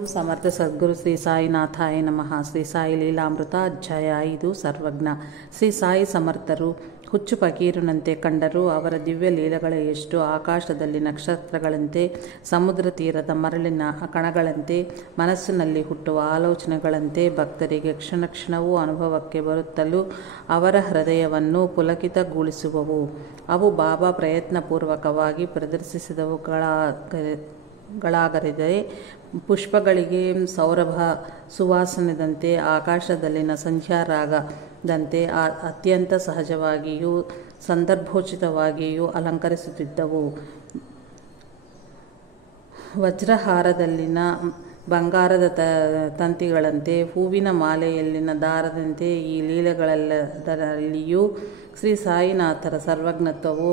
ಓಂ ಸಮರ್ಥ ಸದ್ಗುರು ಶ್ರೀ ಸಾಯಿನಾಥಾಯ ನಮಃ. ಶ್ರೀ ಸಾಯಿ ಲೀಲಾಮೃತ ಅಧ್ಯಾಯ 5 ಸರ್ವಜ್ಞ. ಶ್ರೀ ಸಾಯಿ ಸಮರ್ಥರು ಹುಚ್ಚು ಫಕೀರನಂತೆ ಕಂಡರೂ ಅವರ ದಿವ್ಯ ಲೀಲೆಗಳ ಎಷ್ಟು ಆಕಾಶದಲ್ಲಿ ನಕ್ಷತ್ರಗಳಂತೆ, ಸಮುದ್ರ ತೀರದ ಮರಳಿನ ಕಣಗಳಂತೆ, ಮನಸ್ಸಿನಲ್ಲಿ ಹುಟ್ಟುವ ಆಲೋಚನೆಗಳಂತೆ ಭಕ್ತರಿಗೆ ಕ್ಷಣ ಕ್ಷಣವೂ ಅನುಭವಕ್ಕೆ ಬರುತ್ತಲೂ ಅವರ ಹೃದಯವನ್ನು ಪುಲಕಿತಗೊಳಿಸುವವು. ಅವು ಬಾಬಾ ಪ್ರಯತ್ನಪೂರ್ವಕವಾಗಿ ಪ್ರದರ್ಶಿಸಿದವುಗಳಾಗದೆ ಪುಷ್ಪಗಳಿಗೆ ಸೌರಭ ಸುವಾಸನೆದಂತೆ, ಆಕಾಶದಲ್ಲಿನ ಸಂಧ್ಯಾರಾಗದಂತೆ ಅತ್ಯಂತ ಸಹಜವಾಗಿಯೂ ಸಂದರ್ಭೋಚಿತವಾಗಿಯೂ ಅಲಂಕರಿಸುತ್ತಿದ್ದವು. ವಜ್ರಹಾರದಲ್ಲಿನ ಬಂಗಾರದ ತಂತಿಗಳಂತೆ, ಹೂವಿನ ಮಾಲೆಯಲ್ಲಿನ ದಾರದಂತೆ ಈ ಲೀಲೆಗಳೆಲ್ಲದರಲ್ಲಿಯೂ ಶ್ರೀ ಸಾಯಿನಾಥರ ಸರ್ವಜ್ಞತ್ವವು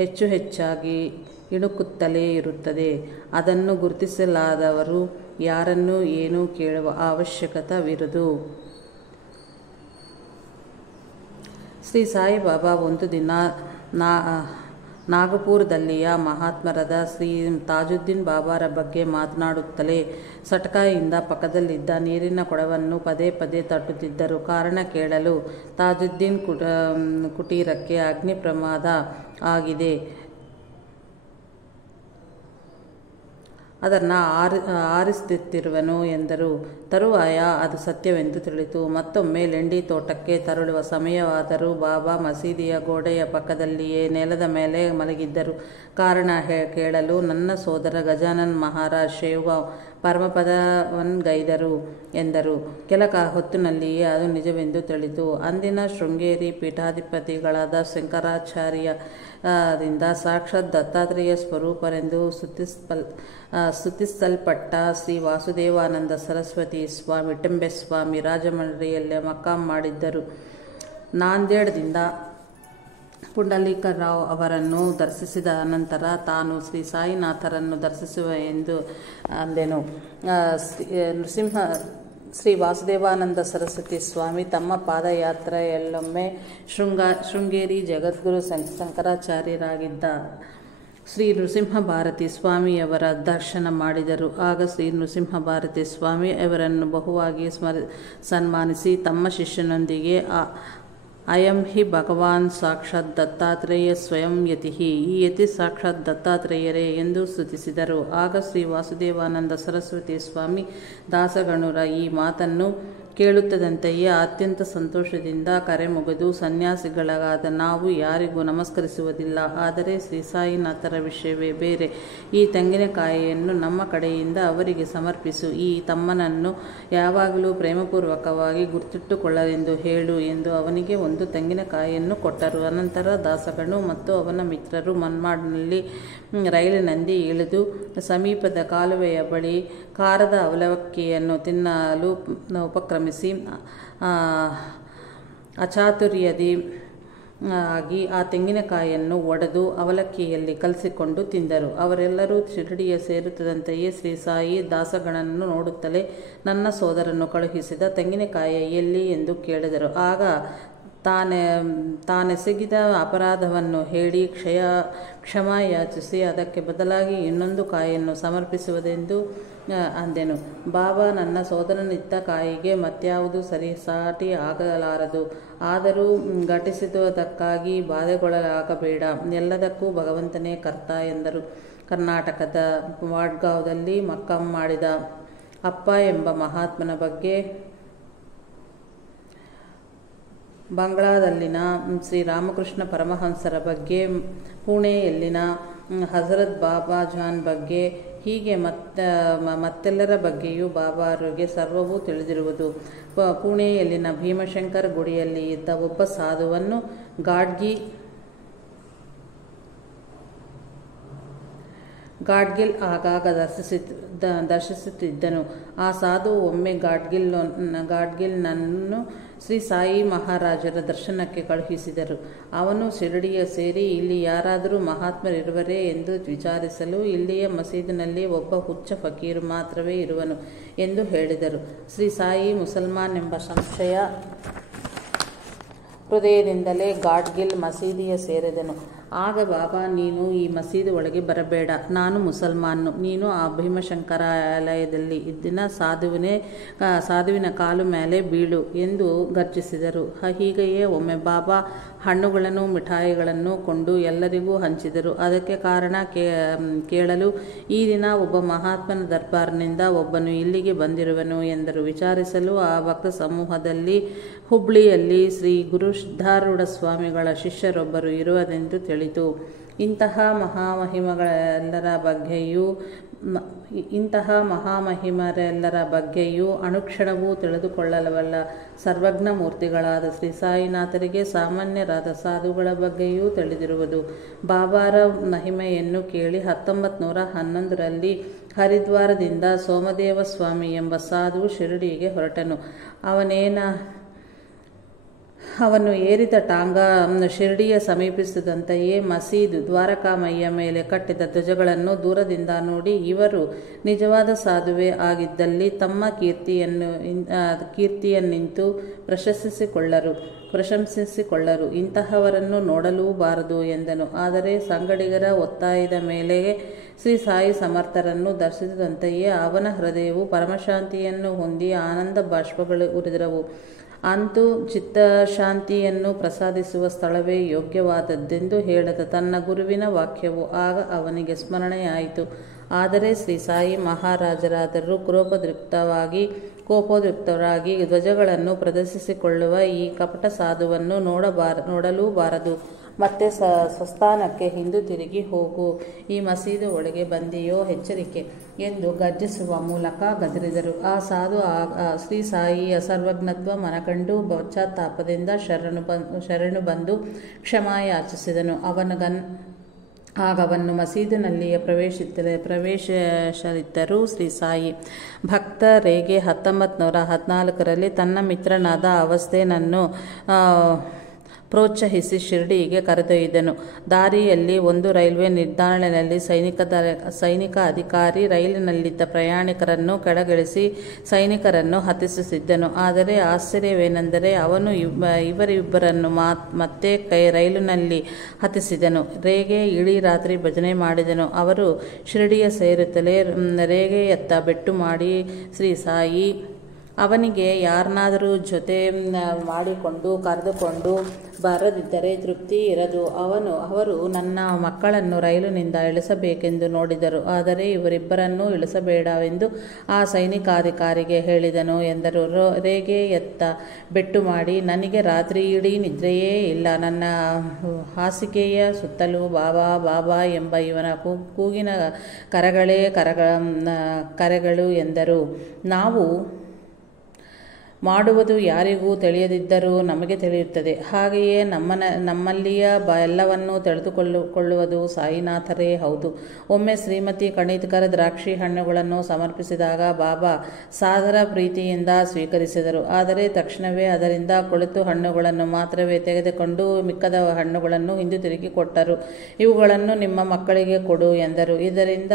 ಹೆಚ್ಚು ಹೆಚ್ಚಾಗಿ ಇಣುಕುತ್ತಲೇ ಇರುತ್ತದೆ. ಅದನ್ನು ಗುರುತಿಸಲಾದವರು ಯಾರನ್ನೂ ಏನೂ ಕೇಳುವ ಅವಶ್ಯಕತೆವಿರದು. ಶ್ರೀ ಸಾಯಿಬಾಬಾ ಒಂದು ದಿನ ನಾಗಪುರದಲ್ಲಿಯ ಮಹಾತ್ಮರಾದ ಶ್ರೀ ತಾಜುದ್ದೀನ್ ಬಾಬಾರ ಬಗ್ಗೆ ಮಾತನಾಡುತ್ತಲೇ ಸಟಕಾಯಿಂದ ಪಕ್ಕದಲ್ಲಿದ್ದ ನೀರಿನ ಕೊಡವನ್ನು ಪದೇ ಪದೇ ತಟ್ಟುತ್ತಿದ್ದರು. ಕಾರಣ ಕೇಳಲು, ತಾಜುದ್ದೀನ್ ಕುಟೀರಕ್ಕೆ ಅಗ್ನಿ ಪ್ರಮಾದ ಆಗಿದೆ, ಅದನ್ನು ಆರಿಸುತ್ತಿರುವನು ಎಂದರು. ತರುವಾಯ ಅದು ಸತ್ಯವೆಂದು ತಿಳಿಯಿತು. ಮತ್ತೊಮ್ಮೆ ಲೆಂಡಿ ತೋಟಕ್ಕೆ ತೆರಳುವ ಸಮಯವಾದರೂ ಬಾಬಾ ಮಸೀದಿಯ ಗೋಡೆಯ ಪಕ್ಕದಲ್ಲಿಯೇ ನೆಲದ ಮೇಲೆ ಮಲಗಿದ್ದರು. ಕಾರಣ ಕೇಳಲು, ನನ್ನ ಸೋದರ ಗಜಾನನ್ ಮಹಾರಾಜ್ ಶೈವ ಪರಮಪದವನ್ಗೈದರು ಎಂದರು. ಕೆಲ ಹೊತ್ತಿನಲ್ಲಿಯೇ ಅದು ನಿಜವೆಂದು ತಿಳಿಯಿತು. ಅಂದಿನ ಶೃಂಗೇರಿ ಪೀಠಾಧಿಪತಿಗಳಾದ ಶಂಕರಾಚಾರ್ಯರಿಂದ ಸಾಕ್ಷಾತ್ ದತ್ತಾತ್ರೇಯ ಸ್ವರೂಪರೆಂದು ಸ್ತುತಿಸಲ್ಪಟ್ಟ ಶ್ರೀ ವಾಸುದೇವಾನಂದ ಸರಸ್ವತಿ ಸ್ವಾಮಿ ಟೆಂಬೆಸ್ವಾಮಿ ರಾಜಮಂಡ್ರಿಯಲ್ಲಿ ಮಕಾಂ ಮಾಡಿದ್ದರು. ನಾಂದೇಡ್ದಿಂದ ಪುಂಡಲೀಕರಾವ್ ಅವರನ್ನು ದರ್ಶಿಸಿದ ಅನಂತರ ತಾನು ಶ್ರೀ ಸಾಯಿನಾಥರನ್ನು ದರ್ಶಿಸುವ ಎಂದು ಅಂದೆನು. ಶ್ರೀ ವಾಸುದೇವಾನಂದ ಸರಸ್ವತಿ ಸ್ವಾಮಿ ತಮ್ಮ ಪಾದಯಾತ್ರೆಯಲ್ಲೊಮ್ಮೆ ಶೃಂಗೇರಿ ಜಗದ್ಗುರು ಶಂಕರಾಚಾರ್ಯರಾಗಿದ್ದ ಶ್ರೀ ನೃಸಿಂಹ ಭಾರತಿ ಸ್ವಾಮಿಯವರ ದರ್ಶನ ಮಾಡಿದರು. ಆಗ ಶ್ರೀ ನೃಸಿಂಹ ಭಾರತಿ ಸ್ವಾಮಿ ಅವರನ್ನು ಬಹುವಾಗಿ ಸನ್ಮಾನಿಸಿ ತಮ್ಮ ಶಿಷ್ಯನೊಂದಿಗೆ ಅಯಂ ಹಿ ಭಗವಾನ್ ಸಾಕ್ಷಾತ್ ದತ್ತಾತ್ರೇಯ ಸ್ವಯಂ ಯತಿಃ, ಈ ಯತಿ ಸಾಕ್ಷಾತ್ ದತ್ತಾತ್ರೇಯರೇ ಎಂದು ಸ್ತುತಿಸಿದರು. ಆಗ ಶ್ರೀ ವಾಸುದೇವಾನಂದ ಸರಸ್ವತಿ ಸ್ವಾಮಿ ದಾಸಗಣರ ಈ ಮಾತನ್ನು ಕೇಳುತ್ತದಂತೆಯೇ ಅತ್ಯಂತ ಸಂತೋಷದಿಂದ ಕರೆ ಮುಗಿದು, ಸನ್ಯಾಸಿಗಳಾದ ನಾವು ಯಾರಿಗೂ ನಮಸ್ಕರಿಸುವುದಿಲ್ಲ, ಆದರೆ ಶ್ರೀ ಸಾಯಿನಾಥರ ವಿಷಯವೇ ಬೇರೆ. ಈ ತೆಂಗಿನಕಾಯಿಯನ್ನು ನಮ್ಮ ಕಡೆಯಿಂದ ಅವರಿಗೆ ಸಮರ್ಪಿಸು, ಈ ತಮ್ಮನನ್ನು ಯಾವಾಗಲೂ ಪ್ರೇಮಪೂರ್ವಕವಾಗಿ ಗುರ್ತಿಟ್ಟುಕೊಳ್ಳಲೆಂದು ಹೇಳು ಎಂದು ಅವನಿಗೆ ಒಂದು ತೆಂಗಿನಕಾಯಿಯನ್ನು ಕೊಟ್ಟರು. ಅನಂತರ ದಾಸಗಣು ಮತ್ತು ಅವನ ಮಿತ್ರರು ಮನ್ಮಾಡ್ನಲ್ಲಿ ರೈಲಿನಲ್ಲಿ ಇಳಿದು ಸಮೀಪದ ಕಾಲುವೆಯ ಬಳಿ ಖಾರದ ಅವಲಕ್ಕಿಯನ್ನು ತಿನ್ನಲು ಉಪಕ್ರಮಿಸಿ ಅಚಾತುರ್ಯದಿ ಆಗಿ ಆ ತೆಂಗಿನಕಾಯಿಯನ್ನು ಒಡೆದು ಅವಲಕ್ಕಿಯಲ್ಲಿ ಕಲಸಿಕೊಂಡು ತಿಂದರು. ಅವರೆಲ್ಲರೂ ಶಿರಡಿಯ ಸೇರುತ್ತದಂತೆಯೇ ಶ್ರೀ ಸಾಯಿ ದಾಸಗಣನನ್ನು ನೋಡುತ್ತಲೇ, ನನ್ನ ಸೋದರನ್ನು ಕಳುಹಿಸಿದ ತೆಂಗಿನಕಾಯಿ ಎಲ್ಲಿ ಎಂದು ಕೇಳಿದರು. ಆಗ ತಾನೆಸಗಿದ ಅಪರಾಧವನ್ನು ಹೇಳಿ ಕ್ಷಮಾ ಯಾಚಿಸಿ ಅದಕ್ಕೆ ಬದಲಾಗಿ ಇನ್ನೊಂದು ಕಾಯಿಯನ್ನು ಸಮರ್ಪಿಸುವುದೆಂದು ಅಂದೆನು. ಬಾಬಾ, ನನ್ನ ಸೋದರನಿತ್ತ ಕಾಯಿಗೆ ಮತ್ಯಾವುದು ಸರಿಸಾಟಿ ಆಗಲಾರದು, ಆದರೂ ಘಟಿಸಿದುದಕ್ಕಾಗಿ ಬಾಧೆಗೊಳಗಾಗಬೇಡ, ಎಲ್ಲದಕ್ಕೂ ಭಗವಂತನೇ ಕರ್ತ ಎಂದರು. ಕರ್ನಾಟಕದ ವಾಡ್ಗಾಂವದಲ್ಲಿ ಮಕಾಂ ಮಾಡಿದ ಅಪ್ಪ ಎಂಬ ಮಹಾತ್ಮನ ಬಗ್ಗೆ, ಬಂಗಾಳದಲ್ಲಿನ ಶ್ರೀರಾಮಕೃಷ್ಣ ಪರಮಹಂಸರ ಬಗ್ಗೆ, ಪುಣೆಯಲ್ಲಿನ ಹಜರತ್ ಬಾಬಾ ಜಾನ್ ಬಗ್ಗೆ, ಹೀಗೆ ಮತ್ತೆಲ್ಲರ ಬಗ್ಗೆಯೂ ಬಾಬಾರಿಗೆ ಸರ್ವವೂ ತಿಳಿದಿರುವುದು. ಪುಣೆಯಲ್ಲಿನ ಭೀಮಶಂಕರ್ ಗುಡಿಯಲ್ಲಿ ಇದ್ದ ಒಬ್ಬ ಸಾಧುವನ್ನು ಗಾಡ್ಗಿಲ್ ಆಗಾಗ ದರ್ಶಿಸುತ್ತಿದ್ದನು. ಆ ಸಾಧು ಒಮ್ಮೆ ಗಾಡ್ಗಿಲ್ನನ್ನು ಶ್ರೀ ಸಾಯಿ ಮಹಾರಾಜರ ದರ್ಶನಕ್ಕೆ ಕಳುಹಿಸಿದರು. ಅವನು ಶಿರಡಿಯ ಸೇರಿ ಇಲ್ಲಿ ಯಾರಾದರೂ ಮಹಾತ್ಮರಿರುವರೇ ಎಂದು ವಿಚಾರಿಸಲು, ಇಲ್ಲಿಯ ಮಸೀದಿನಲ್ಲಿ ಒಬ್ಬ ಹುಚ್ಚ ಫಕೀರು ಮಾತ್ರವೇ ಇರುವನು ಎಂದು ಹೇಳಿದರು. ಶ್ರೀ ಸಾಯಿ ಮುಸಲ್ಮಾನ್ ಎಂಬ ಸಂಶಯ ಹೃದಯದಿಂದಲೇ ಗಾಡ್ಗಿಲ್ ಮಸೀದಿಯ ಸೇರಿದನು. ಆಗ ಬಾಬಾ, ನೀನು ಈ ಮಸೀದಿ ಒಳಗೆ ಬರಬೇಡ, ನಾನು ಮುಸಲ್ಮಾನು, ನೀನು ಆ ಭೀಮಶಂಕರಾಲಯದಲ್ಲಿ ಇದ್ದಿನ ಸಾಧುವಿನ ಕಾಲು ಮೇಲೆ ಬೀಳು ಎಂದು ಗರ್ಜಿಸಿದರು. ಹೀಗೆಯೇ ಒಮ್ಮೆ ಬಾಬಾ ಹಣ್ಣುಗಳನ್ನು ಮಿಠಾಯಿಗಳನ್ನು ಕೊಂಡು ಎಲ್ಲರಿಗೂ ಹಂಚಿದರು. ಅದಕ್ಕೆ ಕಾರಣ ಕೇಳಲು ಈ ದಿನ ಒಬ್ಬ ಮಹಾತ್ಮನ ದರ್ಬಾರ್ನಿಂದ ಒಬ್ಬನು ಇಲ್ಲಿಗೆ ಬಂದಿರುವನು ಎಂದರು. ವಿಚಾರಿಸಲು ಆ ಭಕ್ತ ಸಮೂಹದಲ್ಲಿ ಹುಬ್ಳಿಯಲ್ಲಿ ಶ್ರೀ ಗುರು ಸಿದ್ಧಾರೂಢ ಸ್ವಾಮಿಗಳ ಶಿಷ್ಯರೊಬ್ಬರು ಇರುವುದೆಂದು ತಿಳಿತು. ಇಂತಹ ಮಹಾಮಹಿಮರೆಲ್ಲರ ಬಗ್ಗೆಯೂ ಅನುಕ್ಷಣವೂ ತಿಳಿದುಕೊಳ್ಳಬಲ್ಲ ಸರ್ವಜ್ಞ ಮೂರ್ತಿಗಳಾದ ಶ್ರೀ ಸಾಯಿನಾಥರಿಗೆ ಸಾಮಾನ್ಯರಾದ ಸಾಧುಗಳ ಬಗ್ಗೆಯೂ ತಿಳಿದಿರುವುದು. ಬಾಬಾರ ಮಹಿಮೆಯನ್ನು ಕೇಳಿ 1911ರಲ್ಲಿ ಹರಿದ್ವಾರದಿಂದ ಸೋಮದೇವ ಸ್ವಾಮಿ ಎಂಬ ಸಾಧು ಶಿರಡಿಗೆ ಹೊರಟನು. ಅವನು ಏರಿದ ಟಾಂಗ ಶಿರಡಿಯ ಸಮೀಪಿಸಿದಂತೆಯೇ ಮಸೀದು ದ್ವಾರಕಾಮಯ್ಯ ಮೇಲೆ ಕಟ್ಟಿದ ಧ್ವಜಗಳನ್ನು ದೂರದಿಂದ ನೋಡಿ, ಇವರು ನಿಜವಾದ ಸಾಧುವೇ ಆಗಿದ್ದಲ್ಲಿ ತಮ್ಮ ಕೀರ್ತಿಯನ್ನಿಂತು ಪ್ರಶಂಸಿಸಿಕೊಳ್ಳರು, ಇಂತಹವರನ್ನು ನೋಡಲೂಬಾರದು ಎಂದನು. ಆದರೆ ಸಂಗಡಿಗರ ಒತ್ತಾಯದ ಮೇಲೆ ಶ್ರೀ ಸಾಯಿ ಸಮರ್ಥರನ್ನು ದರ್ಶಿಸಿದಂತೆಯೇ ಅವನ ಹೃದಯವು ಪರಮಶಾಂತಿಯನ್ನು ಹೊಂದಿ ಆನಂದ ಬಾಷ್ಪಗಳು ಉರಿದವು. ಅಂತೂ ಚಿತ್ತಶಾಂತಿಯನ್ನು ಪ್ರಸಾದಿಸುವ ಸ್ಥಳವೇ ಯೋಗ್ಯವಾದದ್ದೆಂದು ಹೇಳದ ತನ್ನ ಗುರುವಿನ ವಾಕ್ಯವು ಆಗ ಅವನಿಗೆ ಸ್ಮರಣೆಯಾಯಿತು. ಆದರೆ ಶ್ರೀ ಸಾಯಿ ಮಹಾರಾಜರಾದರೂ ಕೋಪೋದ್ರಿಕ್ತರಾಗಿ ಧ್ವಜಗಳನ್ನು ಪ್ರದರ್ಶಿಸಿಕೊಳ್ಳುವ ಈ ಕಪಟ ಸಾಧುವನ್ನು ನೋಡಲೂಬಾರದು, ಮತ್ತೆ ಸ್ವಸ್ಥಾನಕ್ಕೆ ಹಿಂದುತಿರುಗಿ ಹೋಗು, ಈ ಮಸೀದಿ ಒಳಗೆ ಬಂದೆಯೋ ಎಚ್ಚರಿಕೆ ಎಂದು ಗರ್ಜಿಸುವ ಮೂಲಕ ಗದರಿದರು. ಆ ಸಾಧು ಶ್ರೀ ಸಾಯಿಯ ಸರ್ವಜ್ಞತ್ವ ಮನಕಂಡು ಪಶ್ಚಾತ್ತಾಪದಿಂದ ಶರಣು ಬಂದು ಕ್ಷಮಾಯಾಚಿಸಿದನು. ಆಗವನ್ನು ಮಸೀದಿನಲ್ಲಿಯೇ ಪ್ರವೇಶಿಸಲಿದ್ದರು ಶ್ರೀ ಸಾಯಿ. ಭಕ್ತ ರೇಗೆ 1914ರಲ್ಲಿ ತನ್ನ ಮಿತ್ರನಾದ ಅವಸ್ಥೇನನ್ನು ಪ್ರೋತ್ಸಾಹಿಸಿ ಶಿರಡಿಗೆ ಕರೆದೊಯ್ದನು. ದಾರಿಯಲ್ಲಿ ಒಂದು ರೈಲ್ವೆ ನಿಲ್ದಾಣದಲ್ಲಿ ಸೈನಿಕ ಅಧಿಕಾರಿ ರೈಲಿನಲ್ಲಿದ್ದ ಪ್ರಯಾಣಿಕರನ್ನು ಕೆಳಗಿಳಿಸಿ ಸೈನಿಕರನ್ನು ಹತ್ತಿಸುತ್ತಿದ್ದನು. ಆದರೆ ಆಶ್ಚರ್ಯವೇನೆಂದರೆ ಅವನು ಇವರಿಬ್ಬರನ್ನು ಮತ್ತೆ ರೈಲಿನಲ್ಲಿ ಹತ್ತಿಸಿದನು. ರೇಗೆ ಇಡೀ ರಾತ್ರಿ ಭಜನೆ ಮಾಡಿದನು. ಅವರು ಶಿರಡಿಯ ಸೇರುತ್ತಲೇ ರೇಗೆಯತ್ತ ಬೆಟ್ಟು ಮಾಡಿ, ಶ್ರೀ ಸಾಯಿ, ಅವನಿಗೆ ಯಾರನ್ನಾದರೂ ಜೊತೆ ಮಾಡಿಕೊಂಡು ಕರೆದುಕೊಂಡು ಬರದಿದ್ದರೆ ತೃಪ್ತಿ ಇರದು. ಅವರು ನನ್ನ ಮಕ್ಕಳನ್ನು ರೈಲಿನಿಂದ ಇಳಿಸಬೇಕೆಂದು ನೋಡಿದರು, ಆದರೆ ಇವರಿಬ್ಬರನ್ನೂ ಇಳಿಸಬೇಡವೆಂದು ಆ ಸೈನಿಕಾಧಿಕಾರಿಗೆ ಹೇಳಿದನು ಎಂದರು. ರೇಗೆಯತ್ತ ಬೆಟ್ಟು ಮಾಡಿ, ನನಗೆ ರಾತ್ರಿ ಇಡೀ ನಿದ್ರೆಯೇ ಇಲ್ಲ, ನನ್ನ ಹಾಸಿಗೆಯ ಸುತ್ತಲೂ ಬಾಬಾ ಬಾಬಾ ಎಂಬ ಇವನ ಕೂಗಿನ ಕರೆಗಳು ಎಂದರು. ನಾವು ಮಾಡುವುದು ಯಾರಿಗೂ ತಿಳಿಯದಿದ್ದರೂ ನಮಗೆ ತಿಳಿಯುತ್ತದೆ. ಹಾಗೆಯೇ ನಮ್ಮಲ್ಲಿಯ ಎಲ್ಲವನ್ನೂ ತಿಳಿದುಕೊಳ್ಳುವುದು ಸಾಯಿನಾಥರೇ ಹೌದು. ಒಮ್ಮೆ ಶ್ರೀಮತಿ ಕಣಿತ್ಕರ್ ದ್ರಾಕ್ಷಿ ಹಣ್ಣುಗಳನ್ನು ಸಮರ್ಪಿಸಿದಾಗ ಬಾಬಾ ಸಾದರ ಪ್ರೀತಿಯಿಂದ ಸ್ವೀಕರಿಸಿದರು. ಆದರೆ ತಕ್ಷಣವೇ ಅದರಿಂದ ಕೊಳೆತು ಹಣ್ಣುಗಳನ್ನು ಮಾತ್ರವೇ ತೆಗೆದುಕೊಂಡು ಮಿಕ್ಕದ ಹಣ್ಣುಗಳನ್ನು ಹಿಂದಿರುಗಿ ಕೊಟ್ಟರು. ಇವುಗಳನ್ನು ನಿಮ್ಮ ಮಕ್ಕಳಿಗೆ ಕೊಡು ಎಂದರು. ಇದರಿಂದ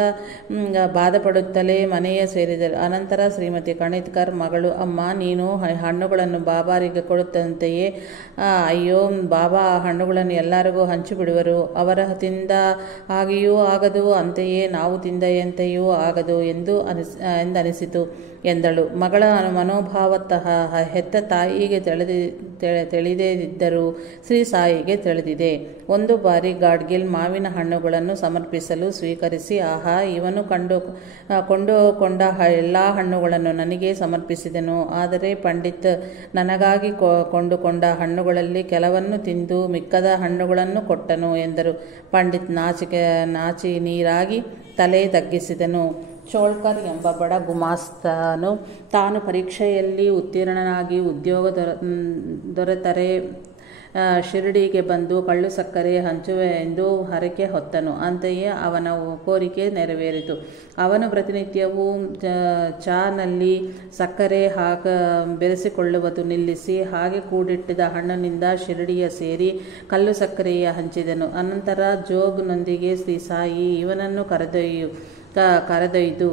ಬಾಧಪಡುತ್ತಲೇ ಮನೆಯ ಸೇರಿದರು. ಅನಂತರ ಶ್ರೀಮತಿ ಕಣಿತ್ಕರ್ ಮಗಳು, ಅಮ್ಮ, ನೀನು ಹಣ್ಣುಗಳನ್ನು ಬಾಬಾರಿಗೆ ಕೊಡುತ್ತಂತೆಯೇ ಅಯ್ಯೋ ಬಾಬಾ ಆ ಹಣ್ಣುಗಳನ್ನು ಎಲ್ಲರಿಗೂ ಹಂಚಿಬಿಡುವರು, ಅವರ ತಿಂದ ಹಾಗೆಯೂ ಆಗದು, ಅಂತೆಯೇ ನಾವು ತಿಂದೆಯಂತೆಯೂ ಆಗದು ಎಂದನಿಸಿತು ಎಂದಳು. ಮಗಳ ಮನೋಭಾವತಃ ಹೆತ್ತ ತಾಯಿಗೆ ತಿಳಿದಿದ್ದರೂ ಶ್ರೀ ಸಾಯಿಗೆ ತಿಳಿದಿದೆ. ಒಂದು ಬಾರಿ ಗಾಡ್ಗಿಲ್ ಮಾವಿನ ಹಣ್ಣುಗಳನ್ನು ಸಮರ್ಪಿಸಲು ಸ್ವೀಕರಿಸಿ, ಆಹಾ, ಇವನು ಕೊಂಡುಕೊಂಡ ಎಲ್ಲ ಹಣ್ಣುಗಳನ್ನು ನನಗೆ ಸಮರ್ಪಿಸಿದನು. ಆದರೆ ಪಂಡಿತ್ ನನಗಾಗಿ ಕೊಂಡುಕೊಂಡ ಹಣ್ಣುಗಳಲ್ಲಿ ಕೆಲವನ್ನು ತಿಂದು ಮಿಕ್ಕದ ಹಣ್ಣುಗಳನ್ನು ಕೊಟ್ಟನು ಎಂದರು. ಪಂಡಿತ್ ನಾಚಿ ನೀರಾಗಿ ತಲೆ ತಗ್ಗಿಸಿದನು. ಚೋಳ್ಕರ್ ಎಂಬ ಬಡ ಗುಮಾಸ್ತನು ತಾನು ಪರೀಕ್ಷೆಯಲ್ಲಿ ಉತ್ತೀರ್ಣನಾಗಿ ಉದ್ಯೋಗ ದೊರೆತರೆ ಶಿರಡಿಗೆ ಬಂದು ಕಳ್ಳು ಸಕ್ಕರೆ ಹಂಚುವೆ ಎಂದು ಹರಕೆ ಹೊತ್ತನು. ಅಂತೆಯೇ ಅವನ ಕೋರಿಕೆ ನೆರವೇರಿತು. ಅವನು ಪ್ರತಿನಿತ್ಯವೂ ಚಾನಲ್ಲಿ ಸಕ್ಕರೆ ಬೆರೆಸಿಕೊಳ್ಳುವುದು ನಿಲ್ಲಿಸಿ ಹಾಗೆ ಕೂಡಿಟ್ಟಿದ್ದ ಹಣ್ಣಿನಿಂದ ಶಿರಡಿಯ ಸೇರಿ ಕಲ್ಲು ಸಕ್ಕರೆಯ ಹಂಚಿದನು. ಅನಂತರ ಜೋಗ್ನೊಂದಿಗೆ ಶ್ರೀ ಸಾಯಿ ಇವನನ್ನು ಕರೆದೊಯ್ದು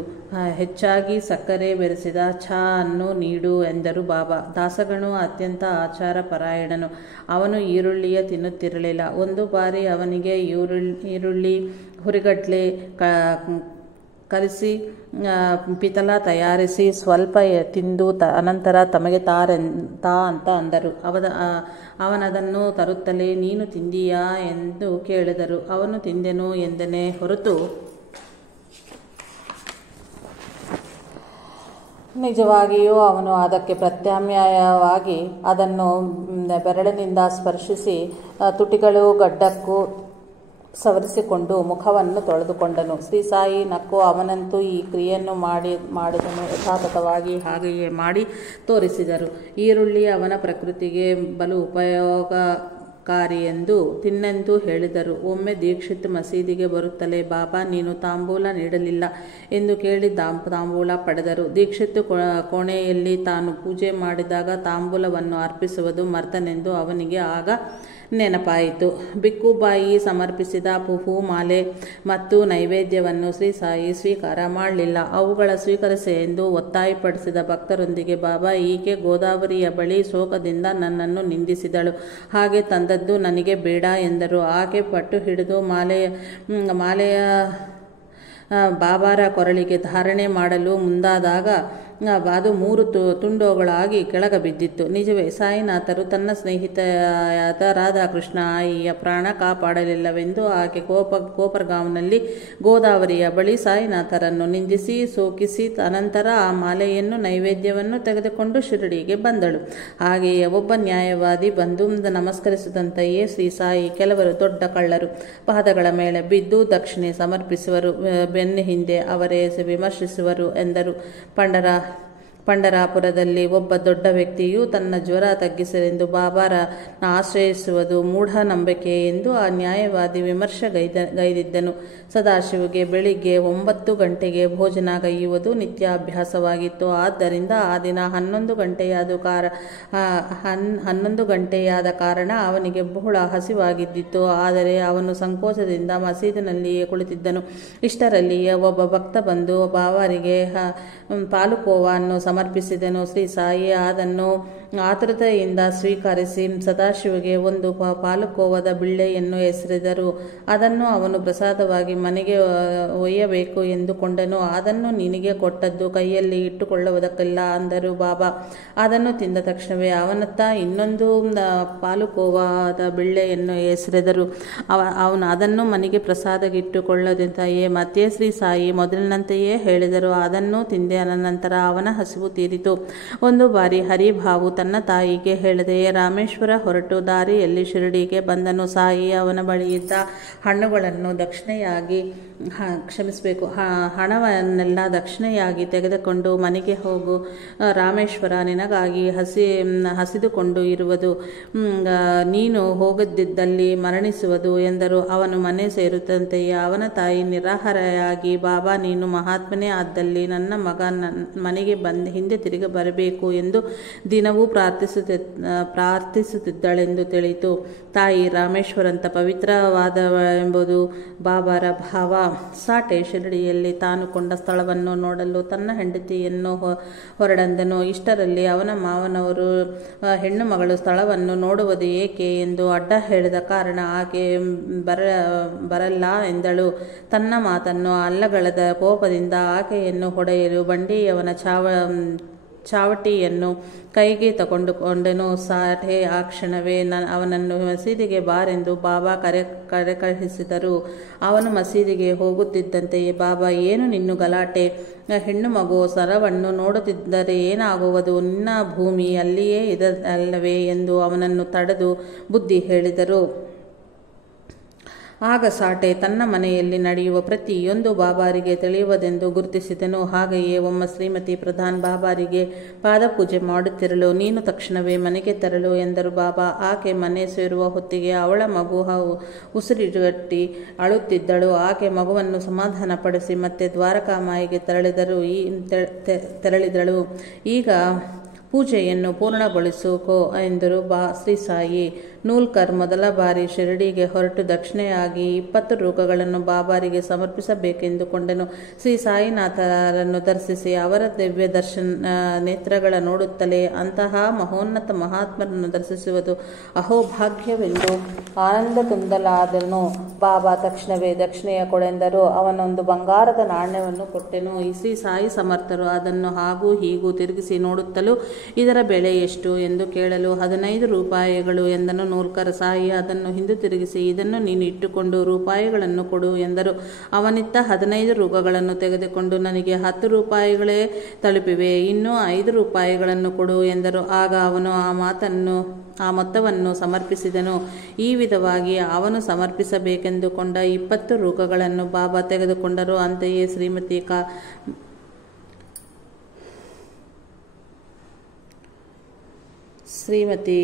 ಹೆಚ್ಚಾಗಿ ಸಕ್ಕರೆ ಬೆರೆಸಿದ ಚಹಾ ಅನ್ನು ನೀಡು ಎಂದರು ಬಾಬಾ. ದಾಸಗಣು ಅತ್ಯಂತ ಆಚಾರ ಪರಾಯಣನು. ಅವನು ಈರುಳ್ಳಿಯ ತಿನ್ನುತ್ತಿರಲಿಲ್ಲ. ಒಂದು ಬಾರಿ ಅವನಿಗೆ ಈರುಳ್ಳಿ ಹುರಿಗಡ್ಲೆ ಕಲಿಸಿ ಪಿತಲ ತಯಾರಿಸಿ ಸ್ವಲ್ಪ ತಿಂದು ಅನಂತರ ತಮಗೆ ತಾ ಅಂತ ಅಂದರು. ಅವನದನ್ನು ತರುತ್ತಲೇ ನೀನು ತಿಂದೀಯಾ ಎಂದು ಕೇಳಿದರು. ಅವನು ತಿಂದೆನು ಎಂದನೇ ಹೊರತು ನಿಜವಾಗಿಯೂ ಅವನು ಅದಕ್ಕೆ ಪ್ರತ್ಯಾಮ್ನಾಯವಾಗಿ ಅದನ್ನು ಬೆರಳಿನಿಂದ ಸ್ಪರ್ಶಿಸಿ ತುಟಿಗಳು ಗಡ್ಡಕ್ಕೂ ಸವರಿಸಿಕೊಂಡು ಮುಖವನ್ನು ತೊಳೆದುಕೊಂಡನು. ಶ್ರೀ ಸಾಯಿ ನಕ್ಕು ಅವನಂತೂ ಈ ಕ್ರಿಯೆಯನ್ನು ಮಾಡಿದನು. ಯಥಾತಥವಾಗಿ ಹಾಗೆಯೇ ಮಾಡಿ ತೋರಿಸಿದರು. ಈರುಳ್ಳಿ ಅವನ ಪ್ರಕೃತಿಗೆ ಬಲು ಉಪಯೋಗಕಾರಿ ಎಂದು ತಿನ್ನೆಂದು ಹೇಳಿದರು. ಒಮ್ಮೆ ದೀಕ್ಷಿತ್ ಮಸೀದಿಗೆ ಬರುತ್ತಲೇ ಬಾಬಾ ನೀನು ತಾಂಬೂಲ ನೀಡಲಿಲ್ಲ ಎಂದು ಕೇಳಿ ತಾಂಬೂಲ ಪಡೆದರು. ದೀಕ್ಷಿತ್ ಕೋಣೆಯಲ್ಲಿ ತಾನು ಪೂಜೆ ಮಾಡಿದಾಗ ತಾಂಬೂಲವನ್ನು ಅರ್ಪಿಸುವುದು ಮರ್ತನೆಂದು ಅವನಿಗೆ ಆಗ ನೆನಪಾಯಿತು. ಬಿಕ್ಕುಬಾಯಿ ಸಮರ್ಪಿಸಿದ ಹೂ ಮಾಲೆ ಮತ್ತು ನೈವೇದ್ಯವನ್ನು ಶ್ರೀ ಸಾಯಿ ಸ್ವೀಕಾರ ಮಾಡಲಿಲ್ಲ. ಅವುಗಳ ಸ್ವೀಕರಿಸಿ ಎಂದು ಒತ್ತಾಯಪಡಿಸಿದ ಭಕ್ತರೊಂದಿಗೆ ಬಾಬಾ ಈಕೆ ಗೋದಾವರಿಯ ಬಳಿ ಶೋಕದಿಂದ ನನ್ನನ್ನು ನಿಂದಿಸಿದಳು, ಹಾಗೆ ತಂದದ್ದು ನನಗೆ ಬೇಡ ಎಂದರು. ಆಕೆ ಪಟ್ಟು ಹಿಡಿದು ಮಾಲೆಯ ಬಾಬಾರ ಕೊರಳಿಗೆ ಧಾರಣೆ ಮಾಡಲು ಮುಂದಾದಾಗ ಅದು 3 ತುಂಡುಗಳಾಗಿ ಕೆಳಗೆ ಬಿದ್ದಿತ್ತು. ನಿಜವೇ ಸಾಯಿನಾಥರು ತನ್ನ ಸ್ನೇಹಿತೆಯಾದ ರಾಧಾಕೃಷ್ಣ ಆಯಿಯ ಪ್ರಾಣ ಕಾಪಾಡಲಿಲ್ಲವೆಂದು ಆಕೆ ಕೋಪರ್ಗಾಂವ್ನಲ್ಲಿ ಗೋದಾವರಿಯ ಬಳಿ ಸಾಯಿನಾಥರನ್ನು ನಿಂದಿಸಿ ಸೋಕಿಸಿ ಅನಂತರ ಆ ಮಾಲೆಯನ್ನು ನೈವೇದ್ಯವನ್ನು ತೆಗೆದುಕೊಂಡು ಶಿರಡಿಗೆ ಬಂದಳು. ಹಾಗೆಯೇ ಒಬ್ಬ ನ್ಯಾಯವಾದಿ ಬಂದು ನಮಸ್ಕರಿಸಿದಂತೆಯೇ ಶ್ರೀ ಸಾಯಿ ಕೆಲವರು ದೊಡ್ಡ ಕಳ್ಳರು ಪಾದಗಳ ಮೇಲೆ ಬಿದ್ದು ದಕ್ಷಿಣೆ ಸಮರ್ಪಿಸುವರು, ಬೆನ್ನ ಹಿಂದೆ ಅವರೇ ವಿಮರ್ಶಿಸುವರು ಎಂದರು. ಪಂಡರಾಪುರದಲ್ಲಿ ಒಬ್ಬ ದೊಡ್ಡ ವ್ಯಕ್ತಿಯು ತನ್ನ ಜ್ವರ ತಗ್ಗಿಸಲೆಂದು ಬಾಬಾರ ಆಶ್ರಯಿಸುವುದು ಮೂಢನಂಬಿಕೆ ಎಂದು ಆ ನ್ಯಾಯವಾದಿ ವಿಮರ್ಶೆಗೈದಿದ್ದನು. ಸದಾಶಿವಗೆ ಬೆಳಿಗ್ಗೆ 9 ಗಂಟೆಗೆ ಭೋಜನಗೈಯುವುದು ನಿತ್ಯಾಭ್ಯಾಸವಾಗಿತ್ತು. ಆದ್ದರಿಂದ ಆ ದಿನ 11 ಗಂಟೆಯಾದ ಕಾರಣ ಅವನಿಗೆ ಬಹಳ ಹಸಿವಾಗಿದ್ದಿತು. ಆದರೆ ಅವನು ಸಂಕೋಚದಿಂದ ಮಸೀದಿನಲ್ಲಿಯೇ ಕುಳಿತಿದ್ದನು. ಇಷ್ಟರಲ್ಲಿಯೇ ಒಬ್ಬ ಭಕ್ತ ಬಂದು ಬಾಬಾರಿಗೆ ಪಾಲುಕೋವನ್ನು ಸಮರ್ಪಿಸಿದನು. ಶ್ರೀ ಸಾಯಿ ಅದನ್ನು ಆತುರತೆಯಿಂದ ಸ್ವೀಕರಿಸಿ ಸದಾಶಿವಗೆ ಒಂದು ಪಾಲುಕೋವದ ಬಿಳ್ಳೆಯನ್ನು ಎಸೆದರು. ಅದನ್ನು ಅವನು ಪ್ರಸಾದವಾಗಿ ಮನೆಗೆ ಒಯ್ಯಬೇಕು ಎಂದುಕೊಂಡನು. ಅದನ್ನು ನಿನಗೆ ಕೊಟ್ಟದ್ದು ಕೈಯಲ್ಲಿ ಇಟ್ಟುಕೊಳ್ಳುವುದಕ್ಕಿಲ್ಲ ಅಂದರು ಬಾಬಾ. ಅದನ್ನು ತಿಂದ ತಕ್ಷಣವೇ ಅವನತ್ತ ಇನ್ನೊಂದು ಪಾಲುಕೋವಾದ ಬಿಳ್ಳೆಯನ್ನು ಎಸೆದರು. ಅವನು ಅದನ್ನು ಮನೆಗೆ ಪ್ರಸಾದಗಿಟ್ಟುಕೊಳ್ಳದಂತೆಯೇ ಮತ್ತೆ ಶ್ರೀ ಸಾಯಿ ಮೊದಲಿನಂತೆಯೇ ಹೇಳಿದರು. ಅದನ್ನು ತಿಂದೆ ಅನಂತರ ಅವನ ಹಸಿವು ತೀರಿತು. ಒಂದು ಬಾರಿ ಹರಿಭಾವು ತನ್ನ ತಾಯಿಗೆ ಹೇಳದೆಯೇ ರಾಮೇಶ್ವರ ಹೊರಟು ದಾರಿಯಲ್ಲಿ ಶಿರಡಿಗೆ ಬಂದನು. ಸಾಯಿ ಅವನ ಬಳಿಯಿದ್ದ ಹಣ್ಣುಗಳನ್ನು ಹಣವನ್ನೆಲ್ಲ ದಕ್ಷಿಣೆಯಾಗಿ ತೆಗೆದುಕೊಂಡು ಮನೆಗೆ ಹೋಗು, ರಾಮೇಶ್ವರ ನಿನಗಾಗಿ ಹಸಿದುಕೊಂಡು ಇರುವುದು, ನೀನು ಹೋಗದಿದ್ದಲ್ಲಿ ಮರಣಿಸುವುದು ಎಂದರು. ಅವನು ಮನೆ ಸೇರುತ್ತಂತೆಯೇ ಅವನ ತಾಯಿ ನಿರಾಹಾರೆಯಾಗಿ ಬಾಬಾ ನೀನು ಮಹಾತ್ಮನೇ ಆದಲ್ಲಿ ನನ್ನ ಮಗ ಮನೆಗೆ ಹಿಂದೆ ತಿರುಗಿ ಬರಬೇಕು ಎಂದು ದಿನವೂ ಪ್ರಾರ್ಥಿಸುತ್ತಿದ್ದಳೆಂದು ತಿಳಿಯಿತು. ತಾಯಿ ರಾಮೇಶ್ವರಂತ ಪವಿತ್ರವಾದವೆಂಬುದು ಬಾಬಾರ ಭಾವ. ಸಾಟೆ ಶಿರಡಿಯಲ್ಲಿ ತಾನು ಕೊಂಡ ಸ್ಥಳವನ್ನು ನೋಡಲು ತನ್ನ ಹೆಂಡತಿಯನ್ನು ಹೊರಡಂದನು. ಇಷ್ಟರಲ್ಲಿ ಅವನ ಮಾವನವರು ಹೆಣ್ಣು ಮಗಳು ಸ್ಥಳವನ್ನು ನೋಡುವುದು ಏಕೆ ಎಂದು ಅಡ್ಡ ಹೇಳಿದ ಕಾರಣ ಆಕೆ ಬರಲ್ಲ ಎಂದಳು. ತನ್ನ ಮಾತನ್ನು ಅಲ್ಲಗಳೆದ ಕೋಪದಿಂದ ಆಕೆಯನ್ನು ಹೊಡೆಯಲು ಬಂಡಿಯವನ ಚಾವಟಿಯನ್ನು ಕೈಗೆ ತಗೊಂಡುಕೊಂಡನು. ಸಾಠೆ ಆ ಕ್ಷಣವೇ ಅವನನ್ನು ಮಸೀದಿಗೆ ಬಾರೆಂದು ಬಾಬಾ ಕರೆಕಳಿಸಿದರು. ಅವನು ಮಸೀದಿಗೆ ಹೋಗುತ್ತಿದ್ದಂತೆಯೇ ಬಾಬಾ ಏನು ನಿನ್ನ ಗಲಾಟೆ, ಹೆಣ್ಣು ಮಗು ಸರವನ್ನು ನೋಡುತ್ತಿದ್ದರೆ ಏನಾಗುವುದು, ನಿನ್ನ ಭೂಮಿ ಅಲ್ಲಿಯೇ ಇದಲ್ಲವೇ ಎಂದು ಅವನನ್ನು ತಡೆದು ಬುದ್ಧಿ ಹೇಳಿದರು. ಆಗ ಸಾಟೆ ತನ್ನ ಮನೆಯಲ್ಲಿ ನಡೆಯುವ ಪ್ರತಿಯೊಂದು ಬಾಬಾರಿಗೆ ತಿಳಿಯುವುದೆಂದು ಗುರುತಿಸಿದನು. ಹಾಗೆಯೇ ಒಮ್ಮ ಶ್ರೀಮತಿ ಪ್ರಧಾನ್ ಬಾಬಾರಿಗೆ ಪಾದಪೂಜೆ ಮಾಡುತ್ತಿರಲು ನೀನು ತಕ್ಷಣವೇ ಮನೆಗೆ ತರಲು ಎಂದರು ಬಾಬಾ. ಆಕೆ ಮನೆ ಸೇರುವ ಹೊತ್ತಿಗೆ ಅವಳ ಮಗು ಉಸಿರುಗಟ್ಟಿ ಅಳುತ್ತಿದ್ದಳು. ಆಕೆ ಮಗುವನ್ನು ಸಮಾಧಾನಪಡಿಸಿ ಮತ್ತೆ ದ್ವಾರಕಾಮಾಯಿಗೆ ತೆರಳಿದಳು. ಈಗ ಪೂಜೆಯನ್ನು ಪೂರ್ಣಗೊಳಿಸುಕೋ ಎಂದರು ಶ್ರೀ ಸಾಯಿ. ನೂಲ್ಕರ್ ಮೊದಲ ಬಾರಿ ಶಿರಡಿಗೆ ಹೊರಟು ದಕ್ಷಿಣೆಯಾಗಿ 20 ರೂಪಗಳನ್ನು ಬಾಬಾರಿಗೆ ಸಮರ್ಪಿಸಬೇಕೆಂದುಕೊಂಡನು. ಶ್ರೀ ಸಾಯಿನಾಥರನ್ನು ದರ್ಶಿಸಿ ಅವರ ದಿವ್ಯ ನೇತ್ರಗಳ ನೋಡುತ್ತಲೇ ಅಂತಹ ಮಹೋನ್ನತ ಮಹಾತ್ಮರನ್ನು ದರ್ಶಿಸುವುದು ಅಹೋಭಾಗ್ಯವೆಂದು ಆನಂದ ತುಂಬಲಾದನು. ಬಾಬಾ ತಕ್ಷಣವೇ ದಕ್ಷಿಣೆಯ ಕೊಡೆಂದರು. ಅವನೊಂದು ಬಂಗಾರದ ನಾಣ್ಯವನ್ನು ಕೊಟ್ಟೆನು. ಶ್ರೀ ಸಾಯಿ ಸಮರ್ಥರು ಅದನ್ನು ಹಾಗೂ ಹೀಗೂ ತಿರುಗಿಸಿ ನೋಡುತ್ತಲೂ ಇದರ ಬೆಲೆ ಎಷ್ಟು ಎಂದು ಕೇಳಲು 15 ರೂಪಾಯಿಗಳು ಎಂದನು. ನೂಲ್ಕರ್ ಸಾಯಿ ಅದನ್ನು ಹಿಂದೆ ತಿರುಗಿಸಿ ಇದನ್ನು ನೀನು ಇಟ್ಟುಕೊಂಡು ರೂಪಾಯಿಗಳನ್ನು ಕೊಡು ಎಂದರು. ಅವನಿತ್ತ 15 ರೂಪಾಯಿಗಳನ್ನು ತೆಗೆದುಕೊಂಡು ನನಗೆ 10 ರೂಪಾಯಿಗಳೇ ತಲುಪಿವೆ, ಇನ್ನೂ 5 ರೂಪಾಯಿಗಳನ್ನು ಕೊಡು ಎಂದರು. ಆಗ ಅವನು ಆ ಮೊತ್ತವನ್ನು ಸಮರ್ಪಿಸಿದನು. ಈ ವಿಧವಾಗಿ ಅವನು ಸಮರ್ಪಿಸಬೇಕೆಂದುಕೊಂಡ 20 ರೂಪಾಯಿಗಳನ್ನು ಬಾಬಾ ತೆಗೆದುಕೊಂಡರು. ಅಂತೆಯೇ ಶ್ರೀಮತಿ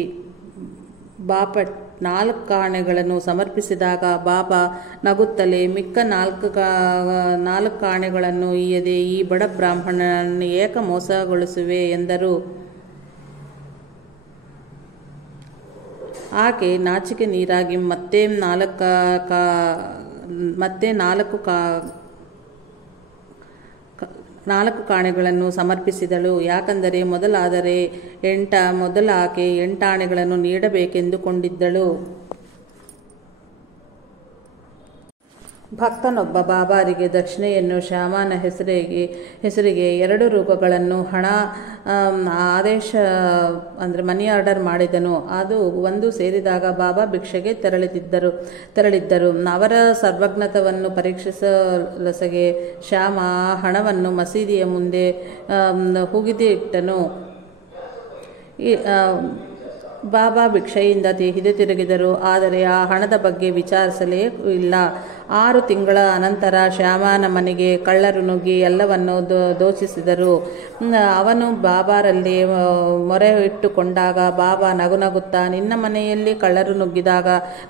ಬಾಪಟ್ 4 ಆಣೆಗಳನ್ನು ಸಮರ್ಪಿಸಿದಾಗ ಬಾಬಾ ನಗುತ್ತಲೇ ಮಿಕ್ಕ 4 ಆಣೆಗಳನ್ನು ಈಯದೆ ಈ ಬಡ ಬ್ರಾಹ್ಮಣನನ್ನು ಏಕ ಮೋಸಗೊಳಿಸುವೆ ಎಂದರು. ಆಕೆ ನಾಚಿಕೆ ನೀರಾಗಿ ಮತ್ತೆ 4 ಕಾಣೆಗಳನ್ನು ಸಮರ್ಪಿಸಿದಳು. ಯಾಕಂದರೆ ಮೊದಲ ಆಕೆ 8 ಆಣೆಗಳನ್ನು ನೀಡಬೇಕೆಂದುಕೊಂಡಿದ್ದಳು. ಭಕ್ತನೊಬ್ಬ ಬಾಬಾರಿಗೆ ದಕ್ಷಿಣೆಯನ್ನು ಶ್ಯಾಮನ ಹೆಸರಿಗೆ 2 ರೂಪಾಯಿಗಳನ್ನು ಹಣ ಆದೇಶ ಮನಿ ಆರ್ಡರ್ ಮಾಡಿದನು. ಅದು ಒಂದು ಸೇರಿದಾಗ ಬಾಬಾ ಭಿಕ್ಷೆಗೆ ತೆರಳಿದ್ದರು. ಅವರ ಸರ್ವಜ್ಞತವನ್ನು ಪರೀಕ್ಷಿಸಲೊಸಗೆ ಶ್ಯಾಮ ಹಣವನ್ನು ಮಸೀದಿಯ ಮುಂದೆ ಹುಗಿದಿಟ್ಟನು. ಬಾಬಾ ಭಿಕ್ಷೆಯಿಂದ ಹಿಂದಿರುಗಿದರು. ಆದರೆ ಆ ಹಣದ ಬಗ್ಗೆ ವಿಚಾರಿಸಲೇ ಇಲ್ಲ. 6 ತಿಂಗಳ ಅನಂತರ ಶ್ಯಾಮನ ಮನೆಗೆ ಕಳ್ಳರು ನುಗ್ಗಿ ಎಲ್ಲವನ್ನು ದೋಚಿಸಿದರು. ಅವನು ಬಾಬಾರಲ್ಲಿ ಮೊರೆ ಇಟ್ಟುಕೊಂಡಾಗ ಬಾಬಾ ನಗುತ್ತಾ, ನಿನ್ನ ಮನೆಯಲ್ಲಿ ಕಳ್ಳರು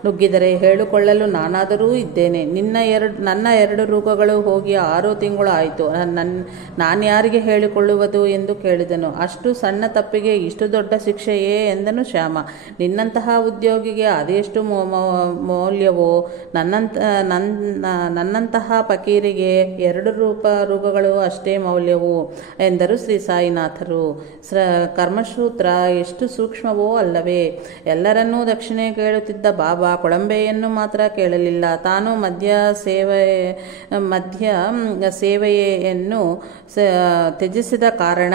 ನುಗ್ಗಿದರೆ ಹೇಳಿಕೊಳ್ಳಲು ನಾನಾದರೂ ಇದ್ದೇನೆ. ನನ್ನ 2 ರೂಪಾಯಿಗಳು ಹೋಗಿ 6 ತಿಂಗಳು ಆಯಿತು. ನಾನ್ಯಾರಿಗೆ ಹೇಳಿಕೊಳ್ಳುವುದು ಎಂದು ಕೇಳಿದನು. ಅಷ್ಟು ಸಣ್ಣ ತಪ್ಪಿಗೆ ಇಷ್ಟು ದೊಡ್ಡ ಶಿಕ್ಷೆಯೇ ಎಂದನು ಶ್ಯಾಮ. ನಿನ್ನಂತಹ ಉದ್ಯೋಗಿಗೆ ಅದೆಷ್ಟು ಮೌಲ್ಯವೋ, ನನ್ನಂತಹ ಫಕೀರಿಗೆ 2 ರೂಪಾಯಿಗಳು ಅಷ್ಟೇ ಮೌಲ್ಯವು ಎಂದರು ಶ್ರೀ ಸಾಯಿನಾಥರು. ಕರ್ಮಸೂತ್ರ ಎಷ್ಟು ಸೂಕ್ಷ್ಮವೋ ಅಲ್ಲವೇ. ಎಲ್ಲರನ್ನೂ ದಕ್ಷಿಣೆ ಕೇಳುತ್ತಿದ್ದ ಬಾಬಾ ಕೊಳಂಬೆಯನ್ನು ಮಾತ್ರ ಕೇಳಲಿಲ್ಲ. ತಾನು ಮದ್ಯ ಸೇವೆಯನ್ನು ತ್ಯಜಿಸಿದ ಕಾರಣ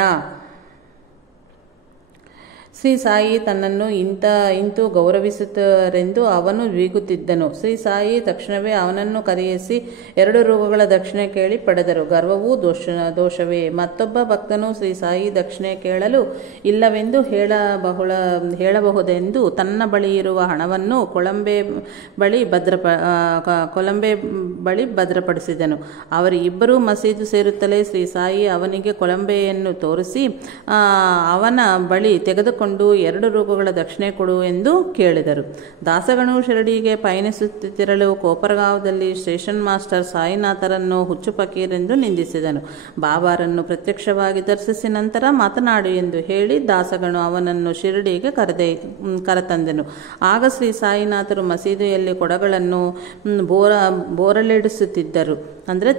ಶ್ರೀ ಸಾಯಿ ತನ್ನನ್ನು ಇಂತೂ ಗೌರವಿಸುತ್ತಾರೆಂದು ಅವನು ಬೀಗುತ್ತಿದ್ದನು. ಶ್ರೀ ಸಾಯಿ ತಕ್ಷಣವೇ ಅವನನ್ನು ಕರೆಯಿಸಿ 2 ರೂಪಾಯಿಗಳ ದಕ್ಷಿಣೆ ಕೇಳಿ ಪಡೆದರು. ಗರ್ವವೂ ದೋಷವೇ. ಮತ್ತೊಬ್ಬ ಭಕ್ತನು ಶ್ರೀ ಸಾಯಿ ದಕ್ಷಿಣೆ ಕೇಳಲು ಇಲ್ಲವೆಂದು ಹೇಳಬಹುದೆಂದು ತನ್ನ ಬಳಿ ಇರುವ ಹಣವನ್ನು ಕೊಳಂಬೆ ಬಳಿ ಭದ್ರಪಡಿಸಿದನು. ಅವರಿಬ್ಬರೂ ಮಸೀದು ಸೇರುತ್ತಲೇ ಶ್ರೀ ಸಾಯಿ ಅವನಿಗೆ ಕೊಳಂಬೆಯನ್ನು ತೋರಿಸಿ ಅವನ ಬಳಿ ತೆಗೆದುಕೊಂಡು 2 ರೂಪಾಯಿಗಳ ದಕ್ಷಿಣೆ ಕೊಡು ಎಂದು ಕೇಳಿದರು. ದಾಸಗಣು ಶಿರಡಿಗೆ ಪಯಣಿಸುತ್ತಿರಲು ಕೋಪರಗಾಂವದಲ್ಲಿ ಸ್ಟೇಷನ್ ಮಾಸ್ಟರ್ ಸಾಯಿನಾಥರನ್ನು ಹುಚ್ಚು ಫಕೀರ್ ಎಂದು ನಿಂದಿಸಿದನು. ಬಾಬಾರನ್ನು ಪ್ರತ್ಯಕ್ಷವಾಗಿ ದರ್ಶಿಸಿ ನಂತರ ಮಾತನಾಡು ಎಂದು ಹೇಳಿ ದಾಸಗಣು ಅವನನ್ನು ಶಿರಡಿಗೆ ಕರೆತಂದನು. ಆಗ ಶ್ರೀ ಸಾಯಿನಾಥರು ಮಸೀದಿಯಲ್ಲಿ ಕೊಡಗಳನ್ನು ಬೋರಲಿಡಿಸುತ್ತಿದ್ದರು,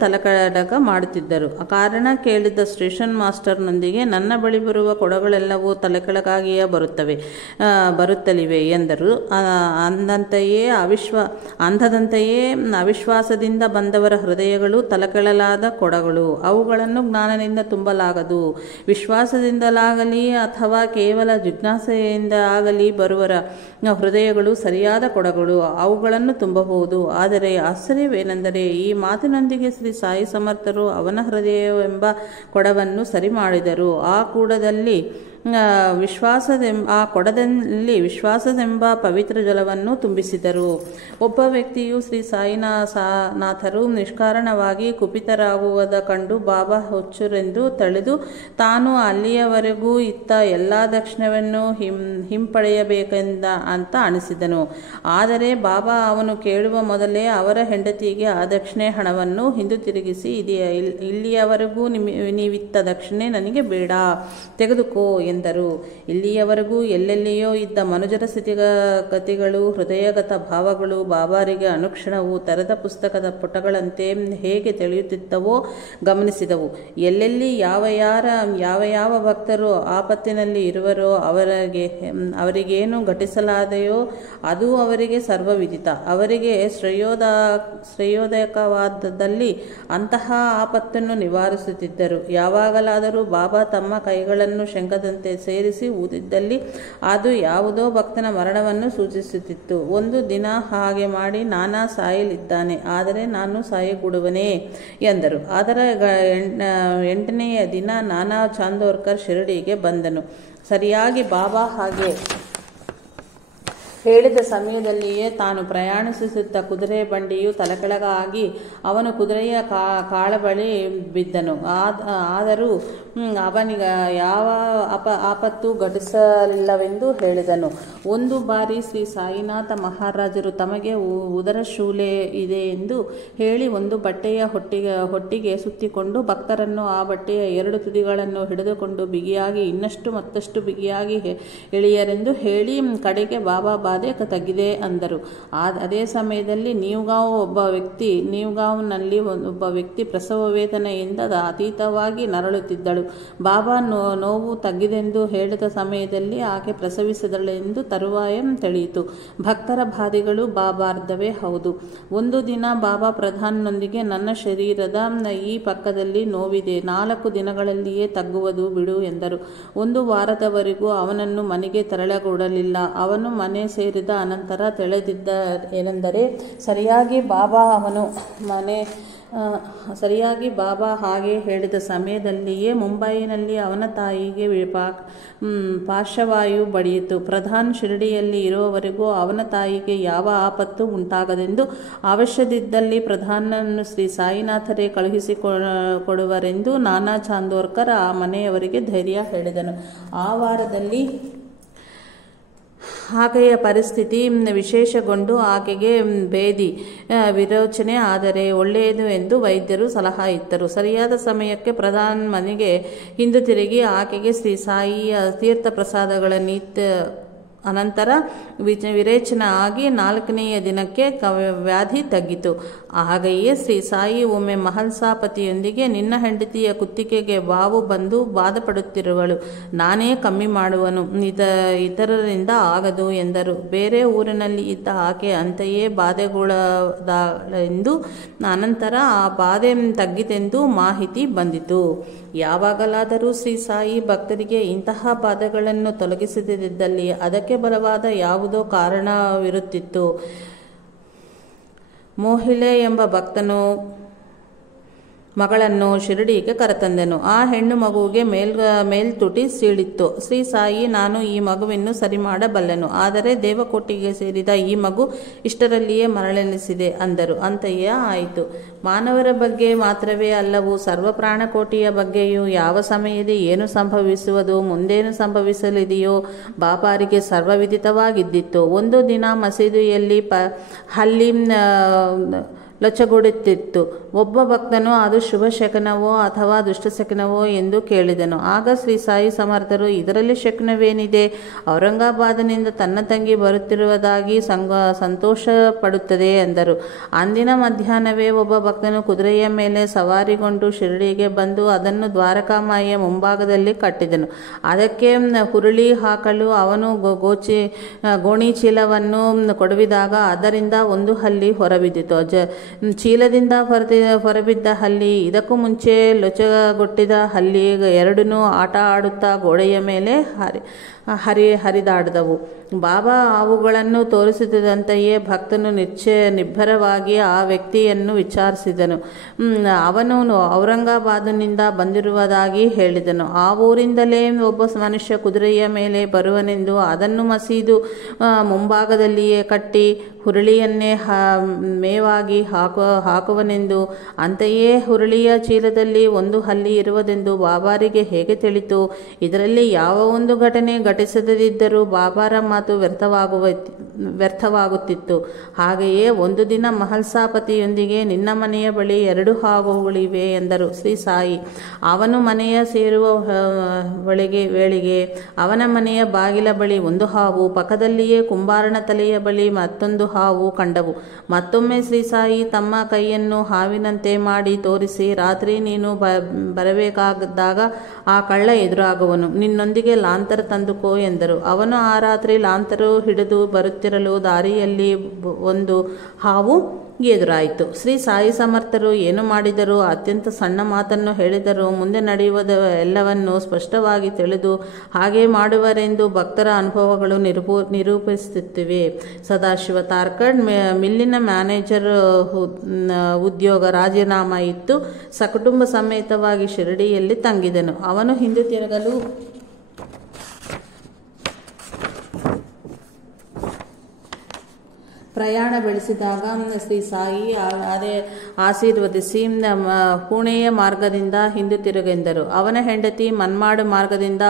ತಲೆಕಡಗ ಮಾಡುತ್ತಿದ್ದರು. ಕಾರಣ ಕೇಳಿದ್ದ ಸ್ಟೇಷನ್ ಮಾಸ್ಟರ್ನೊಂದಿಗೆ ನನ್ನ ಬಳಿ ಬರುವ ಕೊಡಗಳೆಲ್ಲವೂ ತಲೆಕೆಳಗಾಗಿಯೇ ಬರುತ್ತಲಿವೆ ಎಂದರು. ಅಂಧದಂತೆಯೇ ಅವಿಶ್ವಾಸದಿಂದ ಬಂದವರ ಹೃದಯಗಳು ತಲೆಕೆಳಲಾದ ಕೊಡಗಳು. ಅವುಗಳನ್ನು ಜ್ಞಾನದಿಂದ ತುಂಬಲಾಗದು. ವಿಶ್ವಾಸದಿಂದಲಾಗಲಿ ಅಥವಾ ಕೇವಲ ಜಿಜ್ಞಾಸೆಯಿಂದ ಆಗಲಿ ಬರುವರ ಹೃದಯಗಳು ಸರಿಯಾದ ಕೊಡಗಳು. ಅವುಗಳನ್ನು ತುಂಬಬಹುದು. ಆದರೆ ಆಶ್ಚರ್ಯವೇನೆಂದರೆ ಈ ಮಾತಿನೊಂದಿಗೆ ಶ್ರೀ ಸಾಯಿ ಸಮರ್ಥರು ಅವನ ಹೃದಯವೆಂಬ ಕೊಡವನ್ನು ಸರಿ ಮಾಡಿದರು. ಆ ಕೊಡದಲ್ಲಿ ವಿಶ್ವಾಸದೆಂಬ ಪವಿತ್ರ ಜಲವನ್ನು ತುಂಬಿಸಿದರು. ಒಬ್ಬ ವ್ಯಕ್ತಿಯು ಶ್ರೀ ಸಾಯಿನಾಥರು ನಿಷ್ಕಾರಣವಾಗಿ ಕುಪಿತರಾಗುವುದ ಕಂಡು ಬಾಬಾ ಹುಚ್ಚರೆಂದು ತಿಳಿದು ತಾನು ಅಲ್ಲಿಯವರೆಗೂ ಇತ್ತ ಎಲ್ಲ ದಕ್ಷಿಣವನ್ನು ಅಂತ ಅನಿಸಿದನು. ಆದರೆ ಬಾಬಾ ಅವನು ಕೇಳುವ ಮೊದಲೇ ಅವರ ಹೆಂಡತಿಗೆ ಆ ದಕ್ಷಿಣೆ ಹಣವನ್ನು ಹಿಂದಿರುಗಿಸಿ, ಇಲ್ಲಿಯವರೆಗೂ ನೀವಿತ್ತ ದಕ್ಷಿಣೆ ನನಗೆ ಬೇಡ, ತೆಗೆದುಕೋ ಎಂದರು. ಇಲ್ಲಿಯವರೆಗೂ ಎಲ್ಲೆಲ್ಲಿಯೋ ಇದ್ದ ಮನುಜರ ಸ್ಥಿತಿಗತಿಗಳು, ಹೃದಯಗತ ಭಾವಗಳು ಬಾಬಾರಿಗೆ ಅನುಕ್ಷಣವು ತೆರೆದ ಪುಸ್ತಕದ ಪುಟಗಳಂತೆ ಹೇಗೆ ತಿಳಿಯುತ್ತಿದ್ದವೋ ಗಮನಿಸಿದವು. ಎಲ್ಲೆಲ್ಲಿ ಯಾವ ಭಕ್ತರು ಆಪತ್ತಿನಲ್ಲಿ ಇರುವರೋ ಅವರಿಗೇನು ಘಟಿಸಲಾದೆಯೋ ಅದು ಅವರಿಗೆ ಸರ್ವವಿದಿತ. ಅವರಿಗೆ ಶ್ರೇಯೋದಯಕವಾದಲ್ಲಿ ಅಂತಹ ಆಪತ್ತನ್ನು ನಿವಾರಿಸುತ್ತಿದ್ದರು. ಯಾವಾಗಲಾದರೂ ಬಾಬಾ ತಮ್ಮ ಕೈಗಳನ್ನು ಶಂಖದಂತೆ ಸೇರಿಸಿ ಊದಿದ್ದಲ್ಲಿ ಅದು ಯಾವುದೋ ಭಕ್ತನ ಮರಣವನ್ನು ಸೂಚಿಸುತ್ತಿತ್ತು. ಒಂದು ದಿನ ಹಾಗೆ ಮಾಡಿ ನಾನಾ ಸಾಯಲಿದ್ದಾನೆ, ಆದರೆ ನಾನು ಸಾಯಕೂಡುವನೇ ಎಂದರು. ಅದರ 8ನೆಯ ದಿನ ನಾನಾ ಚಾಂದೋರ್ಕರ್ ಶಿರಡಿಗೆ ಬಂದನು. ಸರಿಯಾಗಿ ಬಾಬಾ ಹಾಗೆ ಹೇಳಿದ ಸಮಯದಲ್ಲಿಯೇ ತಾನು ಪ್ರಯಾಣಿಸುತ್ತಿದ್ದ ಕುದುರೆ ಬಂಡಿಯು ತಲೆಕೆಳಗಾಗಿ ಅವನು ಕುದುರೆಯ ಕಾಳಬಳಿ ಬಿದ್ದನು. ಆದರೂ ಅವನಿಗ ಯಾವ ಆಪತ್ತು ಘಟಿಸಲಿಲ್ಲವೆಂದು ಹೇಳಿದನು. ಒಂದು ಬಾರಿ ಶ್ರೀ ಸಾಯಿನಾಥ ಮಹಾರಾಜರು ತಮಗೆ ಉದರ ಶೂಲೆ ಇದೆ ಎಂದು ಹೇಳಿ ಒಂದು ಬಟ್ಟೆಯ ಹೊಟ್ಟಿಗೆ ಸುತ್ತಿಕೊಂಡು ಭಕ್ತರನ್ನು ಆ ಬಟ್ಟೆಯ 2 ತುದಿಗಳನ್ನು ಹಿಡಿದುಕೊಂಡು ಬಿಗಿಯಾಗಿ ಮತ್ತಷ್ಟು ಬಿಗಿಯಾಗಿ ಎಳೆಯರೆಂದು ಹೇಳಿ ಕಡೆಗೆ ಬಾಬಾ ಬಾಧೆ ತಗ್ಗಿದೆ ಅಂದರು. ಅದೇ ಸಮಯದಲ್ಲಿ ನ್ಯೂಗಾವ್ನಲ್ಲಿ ಒಬ್ಬ ವ್ಯಕ್ತಿ ಪ್ರಸವ ವೇದನೆಯಿಂದ ಅತೀತವಾಗಿ ನರಳುತ್ತಿದ್ದಳು. ಬಾಬಾ ನೋವು ತಗ್ಗಿದೆಂದು ಹೇಳಿದ ಸಮಯದಲ್ಲಿ ಆಕೆ ಪ್ರಸವಿಸಿದಳೆಂದು ತರುವಾಯ ತಿಳಿಯಿತು. ಭಕ್ತರ ಬಾಧೆಗಳು ಬಾಬಾರ್ಧವೇ ಹೌದು. ಒಂದು ದಿನ ಬಾಬಾ ಪ್ರಧಾನ್ನೊಂದಿಗೆ ನನ್ನ ಶರೀರದ ಈ ಪಕ್ಕದಲ್ಲಿ ನೋವಿದೆ, 4 ದಿನಗಳಲ್ಲಿಯೇ ತಗ್ಗುವುದು ಬಿಡು ಎಂದರು. 1 ವಾರದವರೆಗೂ ಅವನನ್ನು ಮನೆಗೆ ತೆರಳಗೊಡಲಿಲ್ಲ. ಅವನು ಮನೆ ಸೇರಿದ ಅನಂತರ ತಿಳಿದಿದ್ದ ಏನೆಂದರೆ ಸರಿಯಾಗಿ ಬಾಬಾ ಹಾಗೆ ಹೇಳಿದ ಸಮಯದಲ್ಲಿಯೇ ಮುಂಬೈನಲ್ಲಿ ಅವನ ತಾಯಿಗೆ ಪಾರ್ಶ್ವವಾಯು ಬಡಿಯಿತು. ಪ್ರಧಾನ್ ಶಿರಡಿಯಲ್ಲಿ ಇರುವವರೆಗೂ ಅವನ ತಾಯಿಗೆ ಯಾವ ಆಪತ್ತು ಉಂಟಾಗದೆಂದು, ಅವಶ್ಯದಿದ್ದಲ್ಲಿ ಪ್ರಧಾನನ್ನು ಶ್ರೀ ಸಾಯಿನಾಥರೇ ಕಳುಹಿಸಿಕೊಡುವರೆಂದು ನಾನಾ ಚಾಂದೋರ್ಕರ್ ಆ ಮನೆಯವರಿಗೆ ಧೈರ್ಯ ಹೇಳಿದನು. ಆ ವಾರದಲ್ಲಿ ಆಕೆಯ ಪರಿಸ್ಥಿತಿ ವಿಶೇಷಗೊಂಡು ಆಕೆಗೆ ಭೇದಿ ವಿರೋಚನೆ ಆದರೆ ಒಳ್ಳೆಯದು ಎಂದು ವೈದ್ಯರು ಸಲಹೆ ಇತ್ತರು. ಸರಿಯಾದ ಸಮಯಕ್ಕೆ ಪ್ರಧಾನ್ ಮನೆಗೆ ಹಿಂದಿರುಗಿ ಆಕೆಗೆ ಶ್ರೀ ಸಾಯಿಯ ತೀರ್ಥ ಪ್ರಸಾದಗಳ ಅನಂತರ ವಿರೇಚನ ಆಗಿ 4ನೆಯ ದಿನಕ್ಕೆ ವ್ಯಾಧಿ ತಗ್ಗಿತು. ಹಾಗೆಯೇ ಶ್ರೀ ಸಾಯಿ ಒಮ್ಮೆ ಮಹಲ್ಸಾಪತಿಯೊಂದಿಗೆ ನಿನ್ನ ಹೆಂಡತಿಯ ಕುತ್ತಿಗೆಗೆ ಬಾವು ಬಂದು ಬಾಧಪಡುತ್ತಿರುವಳು, ನಾನೇ ಕಮ್ಮಿ ಮಾಡುವನು, ಇತರರಿಂದ ಆಗದು ಎಂದರು. ಬೇರೆ ಊರಿನಲ್ಲಿ ಇದ್ದ ಆಕೆ ಅಂತೆಯೇ ಬಾಧೆಗೊಳಗಾದಳೆಂದು ಅನಂತರ ಆ ಬಾಧೆ ತಗ್ಗಿತೆಂದು ಮಾಹಿತಿ ಬಂದಿತು. ಯಾವಾಗಲಾದರೂ ಶ್ರೀ ಸಾಯಿ ಭಕ್ತರಿಗೆ ಇಂತಹ ಬಾಧೆಗಳನ್ನು ತೊಲಗಿಸದಿದ್ದಲ್ಲಿ ಅದಕ್ಕೆ ಬಲವಾದ ಯಾವುದೋ ಕಾರಣವಿರುತ್ತಿತ್ತು. ಮೋಹಿಲೆ ಎಂಬ ಭಕ್ತನು ಮಗಳನ್ನು ಶಿರಡಿಗೆ ಕರೆತಂದೆನು. ಆ ಹೆಣ್ಣು ಮಗುವಿಗೆ ಮೇಲ್ತುಟಿ ಸೀಳಿತ್ತು. ಶ್ರೀ ಸಾಯಿ, ನಾನು ಈ ಮಗುವನ್ನು ಸರಿ ಮಾಡಬಲ್ಲೆನು, ಆದರೆ ದೇವಕೋಟಿಗೆ ಸೇರಿದ ಈ ಮಗು ಇಷ್ಟರಲ್ಲಿಯೇ ಮರಳೆನಿಸಿದೆ ಅಂದರು. ಅಂತೆಯೇ ಆಯಿತು. ಮಾನವರ ಬಗ್ಗೆ ಮಾತ್ರವೇ ಅಲ್ಲವು, ಸರ್ವ ಪ್ರಾಣಕೋಟಿಯ ಬಗ್ಗೆಯೂ ಯಾವ ಸಮಯದಲ್ಲಿ ಏನು ಸಂಭವಿಸುವುದು, ಮುಂದೇನು ಸಂಭವಿಸಲಿದೆಯೋ ಬಾಬಾರಿಗೆ ಸರ್ವವಿದಿತವಾಗಿದ್ದಿತ್ತು. ಒಂದು ದಿನ ಮಸೀದಿಯಲ್ಲಿ ಹಲ್ಲಿ ಲೊಚ್ಚಗುಡುತ್ತಿತ್ತು. ಒಬ್ಬ ಭಕ್ತನು ಅದು ಶುಭ ಶಕನವೋ ಅಥವಾ ದುಷ್ಟ ಶಕನವೋ ಎಂದು ಕೇಳಿದನು. ಆಗ ಶ್ರೀ ಸಾಯಿ ಸಮರ್ಥರು, ಇದರಲ್ಲಿ ಶಕನವೇನಿದೆ? ಔರಂಗಾಬಾದ್ನಿಂದ ತನ್ನ ತಂಗಿ ಬರುತ್ತಿರುವುದಾಗಿ ಸಂತೋಷ ಪಡುತ್ತದೆ ಎಂದರು. ಅಂದಿನ ಮಧ್ಯಾಹ್ನವೇ ಒಬ್ಬ ಭಕ್ತನು ಕುದುರೆಯ ಮೇಲೆ ಸವಾರಿಗೊಂಡು ಶಿರಡಿಗೆ ಬಂದು ಅದನ್ನು ದ್ವಾರಕಾಮಾಯಿಯ ಮುಂಭಾಗದಲ್ಲಿ ಕಟ್ಟಿದನು. ಅದಕ್ಕೆ ಹುರುಳಿ ಹಾಕಲು ಅವನು ಗೋಣಿ ಚೀಲವನ್ನು ಕೊಡವಿದಾಗ ಅದರಿಂದ ಒಂದು ಹಲ್ಲಿ ಹೊರಬಿದ್ದಿತು. ಚೀಲದಿಂದ ಹೊರಬಿದ್ದ ಹಲ್ಲಿ ಇದಕ್ಕೂ ಮುಂಚೆ ಲೊಚಗೊಟ್ಟಿದ ಹಲ್ಲಿ ಎರಡನ್ನೂ ಆಟ ಆಡುತ್ತಾ ಗೋಡೆಯ ಮೇಲೆ ಹರಿದಾಡಿದವು. ಬಾಬಾ ಅವುಗಳನ್ನು ತೋರಿಸುತ್ತಿದ್ದಂತೆಯೇ ಭಕ್ತನು ನಿಬ್ಬರವಾಗಿ ಆ ವ್ಯಕ್ತಿಯನ್ನು ವಿಚಾರಿಸಿದನು. ಅವನು ಔರಂಗಾಬಾದಿನಿಂದ ಬಂದಿರುವುದಾಗಿ ಹೇಳಿದನು. ಆ ಊರಿಂದಲೇ ಒಬ್ಬ ಮನುಷ್ಯ ಕುದುರೆಯ ಮೇಲೆ ಬರುವನೆಂದು, ಅದನ್ನು ಮಸೀದು ಮುಂಭಾಗದಲ್ಲಿಯೇ ಕಟ್ಟಿ ಹುರುಳಿಯನ್ನೇ ಮೇವಾಗಿ ಹಾಕುವನೆಂದು, ಅಂತೆಯೇ ಹುರುಳಿಯ ಚೀಲದಲ್ಲಿ ಒಂದು ಹಲ್ಲಿ ಇರುವುದೆಂದು ಬಾಬಾರಿಗೆ ಹೇಗೆ ತಿಳಿತು? ಇದರಲ್ಲಿ ಯಾವ ಒಂದು ಘಟನೆ ಘಟಿಸದಿದ್ದರೂ ಬಾಬಾರ ಮಾತು ವ್ಯರ್ಥವಾಗುತ್ತಿತ್ತು. ಹಾಗೆಯೇ ಒಂದು ದಿನ ಮಹಲ್ಸಾಪತಿಯೊಂದಿಗೆ, ನಿನ್ನ ಮನೆಯ ಬಳಿ 2 ಹಾವುಗಳಿವೆ ಎಂದರು ಶ್ರೀ ಸಾಯಿ. ಅವನು ಮನೆಯ ಸೇರುವ ವೇಳೆಗೆ ಅವನ ಮನೆಯ ಬಾಗಿಲ ಬಳಿ 1 ಹಾವು, ಪಕ್ಕದಲ್ಲಿಯೇ ಕುಂಬಾರನ ತಲೆಯ ಬಳಿ ಮತ್ತೊಂದು ಹಾವು ಕಂಡವು. ಮತ್ತೊಮ್ಮೆ ಶ್ರೀ ಸಾಯಿ ತಮ್ಮ ಕೈಯನ್ನು ಹಾವಿನಂತೆ ಮಾಡಿ ತೋರಿಸಿ, ರಾತ್ರಿ ನೀನು ಬರಬೇಕಾದಾಗ ಆ ಕಳ್ಳ ಎದುರಾಗುವನು, ನಿನ್ನೊಂದಿಗೆ ಲಾಂತರ ತಂದುಕೋ ಎಂದರು. ಅವನು ಆ ರಾತ್ರಿ ಲಾಂತರು ಹಿಡಿದು ಬರುತ್ತಿರಲು ದಾರಿಯಲ್ಲಿ ಒಂದು ಹಾವು ಎದುರಾಯಿತು. ಶ್ರೀ ಸಾಯಿ ಸಮರ್ಥರು ಏನು ಮಾಡಿದರು? ಅತ್ಯಂತ ಸಣ್ಣ ಮಾತನ್ನು ಹೇಳಿದರು. ಮುಂದೆ ನಡೆಯುವುದ ಎಲ್ಲವನ್ನು ಸ್ಪಷ್ಟವಾಗಿ ತಿಳಿದು ಹಾಗೆ ಮಾಡುವರೆಂದು ಭಕ್ತರ ಅನುಭವಗಳು ನಿರೂಪಿಸುತ್ತಿವೆ. ಸದಾಶಿವ ತಾರ್ಕಡ್ ಮಿಲ್ಲಿನ ಮ್ಯಾನೇಜರ್ ಉದ್ಯೋಗ ರಾಜೀನಾಮೆ ಇತ್ತು. ಸಕುಟುಂಬ ಸಮೇತವಾಗಿ ಶಿರಡಿಯಲ್ಲಿ ತಂಗಿದನು. ಅವನು ಹಿಂದಿರುಗಲು ಪ್ರಯಾಣ ಬೆಳೆಸಿದಾಗ ಶ್ರೀ ಸಾಯಿ ಅದೇ ಆಶೀರ್ವದಿಸಿ ಪುಣೆಯ ಮಾರ್ಗದಿಂದ ಹಿಂದಿರುಗೆಂದರು. ಅವನ ಹೆಂಡತಿ ಮನ್ಮಾಡ್ ಮಾರ್ಗದಿಂದ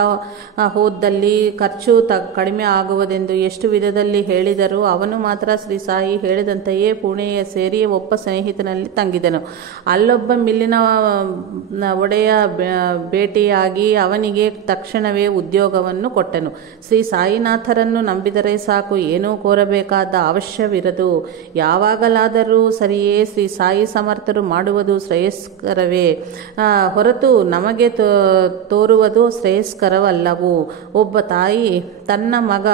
ಹೋದಲ್ಲಿ ಖರ್ಚು ಕಡಿಮೆ ಆಗುವುದೆಂದು ಎಷ್ಟು ವಿಧದಲ್ಲಿ ಹೇಳಿದರು. ಅವನು ಮಾತ್ರ ಶ್ರೀ ಸಾಯಿ ಹೇಳಿದಂತೆಯೇ ಪುಣೆಯ ಸೇರಿ ಒಬ್ಬ ಸ್ನೇಹಿತನಲ್ಲಿ ತಂಗಿದನು. ಅಲ್ಲೊಬ್ಬ ಮಿಲ್ಲಿನ ಒಡೆಯ ಭೇಟಿಯಾಗಿ ಅವನಿಗೆ ತಕ್ಷಣವೇ ಉದ್ಯೋಗವನ್ನು ಕೊಟ್ಟನು. ಶ್ರೀ ಸಾಯಿನಾಥರನ್ನು ನಂಬಿದರೆ ಸಾಕು, ಏನೂ ಕೋರಬೇಕಾದ ಅವಶ್ಯವಿರದು. ಯಾವಾಗಲಾದರೂ ಸರಿಯೇ ಶ್ರೀ ಸಾಯಿ ಸಮರ್ಥರು ಮಾಡುವುದು ಶ್ರೇಯಸ್ಕರವೇ ಹೊರತು ನಮಗೆ ತೋರುವುದು ಶ್ರೇಯಸ್ಕರವಲ್ಲವು. ಒಬ್ಬ ತಾಯಿ ತನ್ನ ಮಗ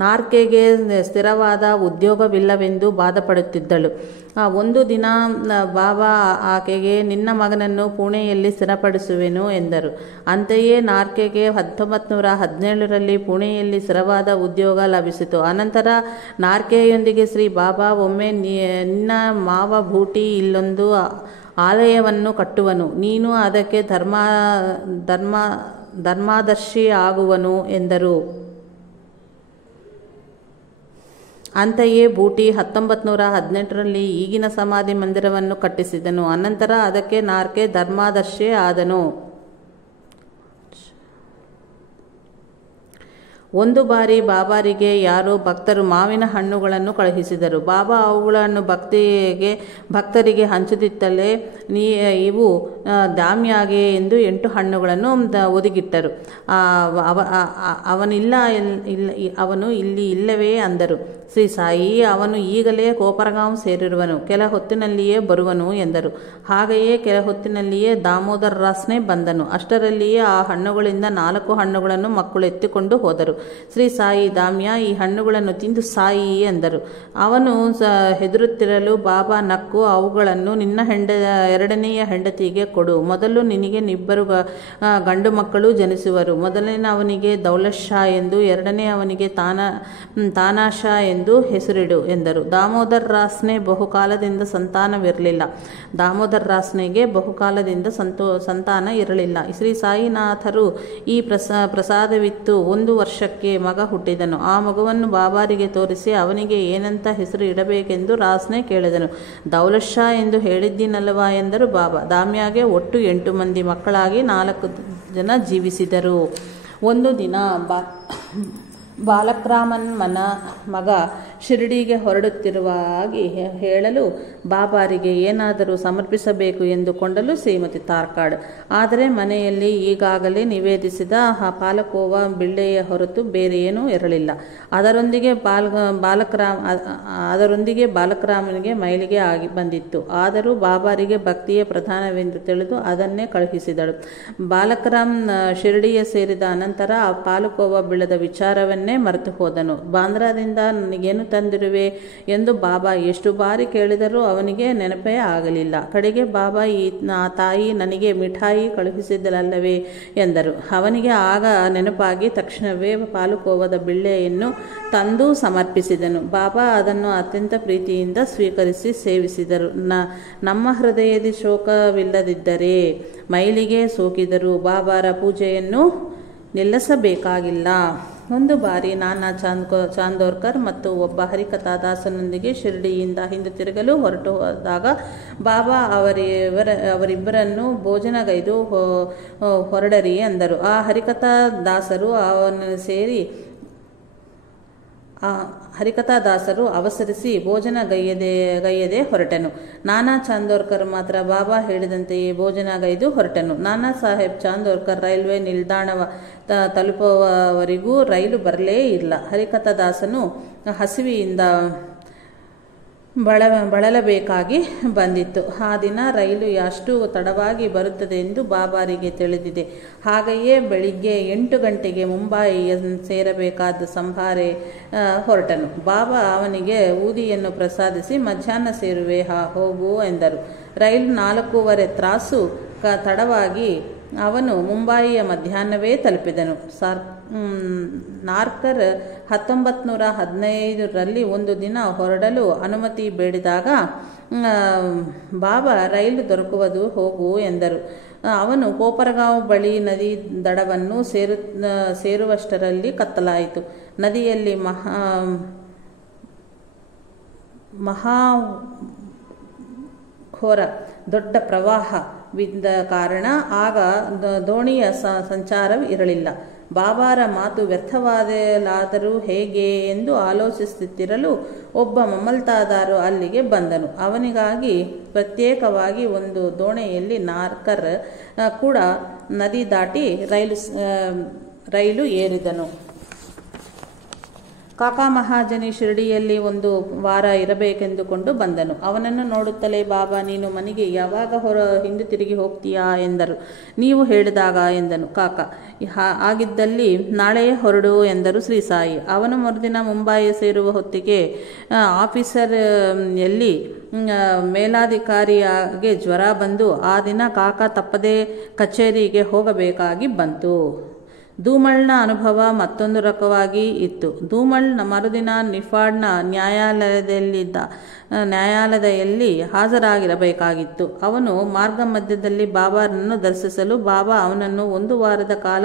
ನಾರ್ಕೆಗೆ ಸ್ಥಿರವಾದ ಉದ್ಯೋಗವಿಲ್ಲವೆಂದು ಬಾಧಪಡುತ್ತಿದ್ದಳು. ಒಂದು ದಿನ ಬಾಬಾ ಆಕೆಗೆ, ನಿನ್ನ ಮಗನನ್ನು ಪುಣೆಯಲ್ಲಿ ಸ್ಥಿರಪಡಿಸುವೆನು ಎಂದರು. ಅಂತೆಯೇ ನಾರ್ಕೆಗೆ 1917ರಲ್ಲಿ ಪುಣೆಯಲ್ಲಿ ಸ್ಥಿರವಾದ ಉದ್ಯೋಗ ಲಭಿಸಿತು. ಅನಂತರ ನಾರ್ಕೆಯೊಂದಿಗೆ ಶ್ರೀ ಬಾಬಾ, ಒಮ್ಮೆ ನಿನ್ನ ಮಾವ ಭೂಟಿ ಇಲ್ಲೊಂದು ಆಲಯವನ್ನು ಕಟ್ಟುವನು, ನೀನು ಅದಕ್ಕೆ ಧರ್ಮಾದರ್ಶಿ ಆಗುವನು ಎಂದರು. ಅಂತೆಯೇ ಭೂಟಿ 1918ರಲ್ಲಿ ಈಗಿನ ಸಮಾಧಿ ಮಂದಿರವನ್ನು ಕಟ್ಟಿಸಿದನು. ಅನಂತರ ಅದಕ್ಕೆ ನಾರ್ಕೆ ಧರ್ಮಾದರ್ಶಿ ಆದನು. ಒಂದು ಬಾರಿ ಬಾಬಾರಿಗೆ ಯಾರೋ ಭಕ್ತರು ಮಾವಿನ ಹಣ್ಣುಗಳನ್ನು ಕಳುಹಿಸಿದರು. ಬಾಬಾ ಅವುಗಳನ್ನು ಭಕ್ತರಿಗೆ ಹಂಚುತ್ತಿತ್ತಲೇ ಇವು ದಾಮ್ಯಾಗೆ ಎಂದು 8 ಹಣ್ಣುಗಳನ್ನು ಒದಗಿಟ್ಟರು. ಅವನು ಇಲ್ಲಿ ಇಲ್ಲವೇ ಅಂದರು. ಶ್ರೀ ಸಾಯಿ, ಅವನು ಈಗಲೇ ಕೋಪರಗಾಂವ್ ಸೇರಿರುವನು, ಕೆಲ ಹೊತ್ತಿನಲ್ಲಿಯೇ ಬರುವನು ಎಂದರು. ಹಾಗೆಯೇ ಕೆಲ ಹೊತ್ತಿನಲ್ಲಿಯೇ ದಾಮೋದರ್ ರಾಸ್ನೆ ಬಂದನು. ಅಷ್ಟರಲ್ಲಿಯೇ ಆ ಹಣ್ಣುಗಳಿಂದ 4 ಹಣ್ಣುಗಳನ್ನು ಮಕ್ಕಳು ಎತ್ತಿಕೊಂಡು ಹೋದರು. ಶ್ರೀ ಸಾಯಿ, ದಾಮ್ಯ, ಈ ಹಣ್ಣುಗಳನ್ನು ತಿಂದು ಸಾಯಿ ಎಂದರು. ಅವನು ಹೆದರುತ್ತಿರಲು ಬಾಬಾ ನಕ್ಕು, ಅವುಗಳನ್ನು ನಿನ್ನ 2ನೆಯ ಹೆಂಡತಿಗೆ ಕೊಡು. ಮೊದಲು ನಿನಗೆ 2 ಗಂಡು ಮಕ್ಕಳು ಜನಿಸುವರು. ಮೊದಲನೆಯವನಿಗೆ ದೌಲತ್ ಶಾ ಎಂದು, 2ನೇಯವನಿಗೆ ತಾನಾಶಾ ಎಂದು ಹೆಸರಿಡು ಎಂದರು. ದಾಮೋದರ್ ರಾಸ್ನೆ ಬಹುಕಾಲದಿಂದ ಸಂತಾನವಿರಲಿಲ್ಲ. ಸಂತಾನ ಇರಲಿಲ್ಲ. ಶ್ರೀ ಸಾಯಿನಾಥರು ಈ ಪ್ರಸಾದವಿತ್ತು. 1 ವರ್ಷಕ್ಕೆ ಮಗ ಹುಟ್ಟಿದನು. ಆ ಮಗುವನ್ನು ಬಾಬಾರಿಗೆ ತೋರಿಸಿ ಅವನಿಗೆ ಏನಂತ ಹೆಸರು ಇಡಬೇಕೆಂದು ರಾಸ್ನೆ ಕೇಳಿದನು. ದೌಲತ್ ಶಾ ಎಂದು ಹೇಳಿದ್ದೀನಲ್ವಾ ಎಂದರು ಬಾಬಾ. ದಾಮ್ಯಾಗೆ ಒಟ್ಟು 8 ಮಂದಿ ಮಕ್ಕಳಾಗಿ 4 ಜನ ಜೀವಿಸಿದರು. ಒಂದು ದಿನ ಬಾಲಕ್ರಾಮನ್ ಮಗ ಶಿರಡಿಗೆ ಹೊರಡುತ್ತಿರುವಾಗಿ ಹೇಳಲು ಬಾಬಾರಿಗೆ ಏನಾದರೂ ಸಮರ್ಪಿಸಬೇಕು ಎಂದುಕೊಂಡಲು ಶ್ರೀಮತಿ ತಾರ್ಕಾಡ್. ಆದರೆ ಮನೆಯಲ್ಲಿ ಈಗಾಗಲೇ ನಿವೇದಿಸಿದ ಪಾಲಕೋವ ಬಿಳ್ಳೆಯ ಹೊರತು ಬೇರೆ ಏನೂ ಇರಲಿಲ್ಲ. ಅದರೊಂದಿಗೆ ಬಾಲಕ್ರಾಮನಿಗೆ ಮೈಲಿಗೆ ಆಗಿ ಬಂದಿತ್ತು. ಆದರೂ ಬಾಬಾರಿಗೆ ಭಕ್ತಿಯೇ ಪ್ರಧಾನವೆಂದು ತಿಳಿದು ಅದನ್ನೇ ಕಳುಹಿಸಿದಳು. ಬಾಲಕ್ರಾಮ್ ಶಿರಡಿಯ ಸೇರಿದ ಅನಂತರ ಆ ಪಾಲಕೋವ ಬಿಳದ ವಿಚಾರವನ್ನೇ ಮರೆತು ಹೋದನು. ಬಾಂದ್ರಾದಿಂದ ನನಗೇನು ತಂದಿರುವೆ ಎಂದು ಬಾಬಾ ಎಷ್ಟು ಬಾರಿ ಕೇಳಿದರೂ ಅವನಿಗೆ ನೆನಪೇ ಆಗಲಿಲ್ಲ. ಕಡೆಗೆ ಬಾಬಾ, ಆ ತಾಯಿ ನನಗೆ ಮಿಠಾಯಿ ಕಳುಹಿಸಿದಳಲ್ಲವೇ ಎಂದರು. ಅವನಿಗೆ ಆಗ ನೆನಪಾಗಿ ತಕ್ಷಣವೇ ಪಾಲಕೋವದ ಬಿಳ್ಳೆಯನ್ನು ತಂದು ಸಮರ್ಪಿಸಿದನು. ಬಾಬಾ ಅದನ್ನು ಅತ್ಯಂತ ಪ್ರೀತಿಯಿಂದ ಸ್ವೀಕರಿಸಿ ಸೇವಿಸಿದರು. ನಮ್ಮ ಹೃದಯದ ಶೋಕವಿಲ್ಲದಿದ್ದರೆ ಮೈಲಿಗೆ ಸೋಕಿದರೂ ಬಾಬಾರ ಪೂಜೆಯನ್ನು ನಿಲ್ಲಿಸಬೇಕಾಗಿಲ್ಲ ಒಂದು ಬಾರಿ ನಾನಾ ಚಾಂದೋರ್ಕರ್ ಮತ್ತು ಒಬ್ಬ ಹರಿಕಥಾದಾಸನೊಂದಿಗೆ ಶಿರ್ಡಿಯಿಂದ ಹಿಂದಿರುಗಲು ಹೊರಟು ಹೋದಾಗ ಬಾಬಾ ಅವರಿಬ್ಬರನ್ನು ಭೋಜನಗೈದು ಹೊರಡರಿ ಎಂದರು. ಆ ಹರಿಕಥಾದಾಸರು ಅವಸರಿಸಿ ಗೈಯದೆ ಹೊರಟನು. ನಾನಾ ಚಾಂದೋರ್ಕರ್ ಮಾತ್ರ ಬಾಬಾ ಹೇಳಿದಂತೆಯೇ ಭೋಜನಗೈದು ಹೊರಟನು. ನಾನಾ ಸಾಹೇಬ್ ಚಾಂದೋರ್ಕರ್ ರೈಲ್ವೆ ನಿಲ್ದಾಣ ತಲುಪುವವರೆಗೂ ರೈಲು ಬರಲೇ ಇಲ್ಲ. ಹರಿಕಥಾದಾಸನು ಹಸಿವಿಯಿಂದ ಬಳಲಬೇಕಾಗಿ ಬಂದಿತ್ತು. ಆ ದಿನ ರೈಲು ಎಷ್ಟು ತಡವಾಗಿ ಬರುತ್ತದೆ ಎಂದು ಬಾಬಾರಿಗೆ ತಿಳಿದಿದೆ. ಹಾಗೆಯೇ ಬೆಳಿಗ್ಗೆ 8 ಗಂಟೆಗೆ ಮುಂಬಯಿಯ ಸೇರಬೇಕಾದ ಸಂಭಾರೆ ಹೊರಟನು. ಬಾಬಾ ಅವನಿಗೆ ಊದಿಯನ್ನು ಪ್ರಸಾದಿಸಿ ಮಧ್ಯಾಹ್ನ ಸೇರುವೆ, ಹೋಗು ಎಂದರು. ರೈಲು 4:15 ತ್ರಾಸು ತಡವಾಗಿ ಅವನು ಮುಂಬಯಿಯ ಮಧ್ಯಾಹ್ನವೇ ತಲುಪಿದನು. ನಾರ್ಕರ್ 1915ರಲ್ಲಿ ಒಂದು ದಿನ ಹೊರಡಲು ಅನುಮತಿ ಬೇಡಿದಾಗ ಬಾಬಾ ರೈಲು ದೊರಕುವುದು, ಹೋಗು ಎಂದರು. ಅವನು ಕೋಪರಗಾಂವ್ ಬಳಿ ನದಿ ದಡವನ್ನು ಸೇರುವಷ್ಟರಲ್ಲಿ ಕತ್ತಲಾಯಿತು. ನದಿಯಲ್ಲಿ ಮಹಾಘೋರ ದೊಡ್ಡ ಪ್ರವಾಹವಿದ್ದ ಕಾರಣ ಆಗ ದೋಣಿಯ ಸಂಚಾರವಿರಲಿಲ್ಲ. ಬಾಬಾರ ಮಾತು ವ್ಯರ್ಥವಾದಲಾದರೂ ಹೇಗೆ ಎಂದು ಆಲೋಚಿಸುತ್ತಿರಲು ಒಬ್ಬ ಮಮಲ್ತಾದಾರು ಅಲ್ಲಿಗೆ ಬಂದನು. ಅವನಿಗಾಗಿ ಪ್ರತ್ಯೇಕವಾಗಿ ಒಂದು ದೋಣಿಯಲ್ಲಿ ನಾರ್ಕರ್ ಕೂಡ ನದಿ ದಾಟಿ ರೈಲು ಏರಿದನು. ಕಾಕಾ ಮಹಾಜನಿ ಶಿರ್ಡಿಯಲ್ಲಿ ಒಂದು ವಾರ ಇರಬೇಕೆಂದುಕೊಂಡು ಬಂದನು. ಅವನನ್ನು ನೋಡುತ್ತಲೇ ಬಾಬಾ, ನೀನು ಮನೆಗೆ ಯಾವಾಗ ಹಿಂದಿರುಗಿ ಹೋಗ್ತೀಯಾ ಎಂದರು. ನೀವು ಹೇಳಿದಾಗ ಎಂದನು ಕಾಕಾ. ಆಗಿದ್ದಲ್ಲಿ ನಾಳೆಯೇ ಹೊರಡು ಎಂದರು ಶ್ರೀ ಸಾಯಿ. ಅವನು ಮರುದಿನ ಮುಂಬಯಿ ಸೇರುವ ಹೊತ್ತಿಗೆ ಆಫೀಸರ್ ಎಲ್ಲಿ ಮೇಲಾಧಿಕಾರಿಯಾಗೆ ಜ್ವರ ಬಂದು ಆ ದಿನ ಕಾಕಾ ತಪ್ಪದೆ ಕಚೇರಿಗೆ ಹೋಗಬೇಕಾಗಿ ಬಂತು. ಧೂಮಳ್ನ ಅನುಭವ ಮತ್ತೊಂದು ರಕವಾಗಿ ಇತ್ತು. ಧೂಮಳ್ ಮರುದಿನ ನಿಫಾಡ್ನ ನ್ಯಾಯಾಲಯದಲ್ಲಿ ಹಾಜರಾಗಿರಬೇಕಾಗಿತ್ತು. ಅವನು ಮಾರ್ಗ ಮಧ್ಯದಲ್ಲಿ ಬಾಬಾರನ್ನು ದರ್ಶಿಸಲು ಬಾಬಾ ಅವನನ್ನು 1 ವಾರದ ಕಾಲ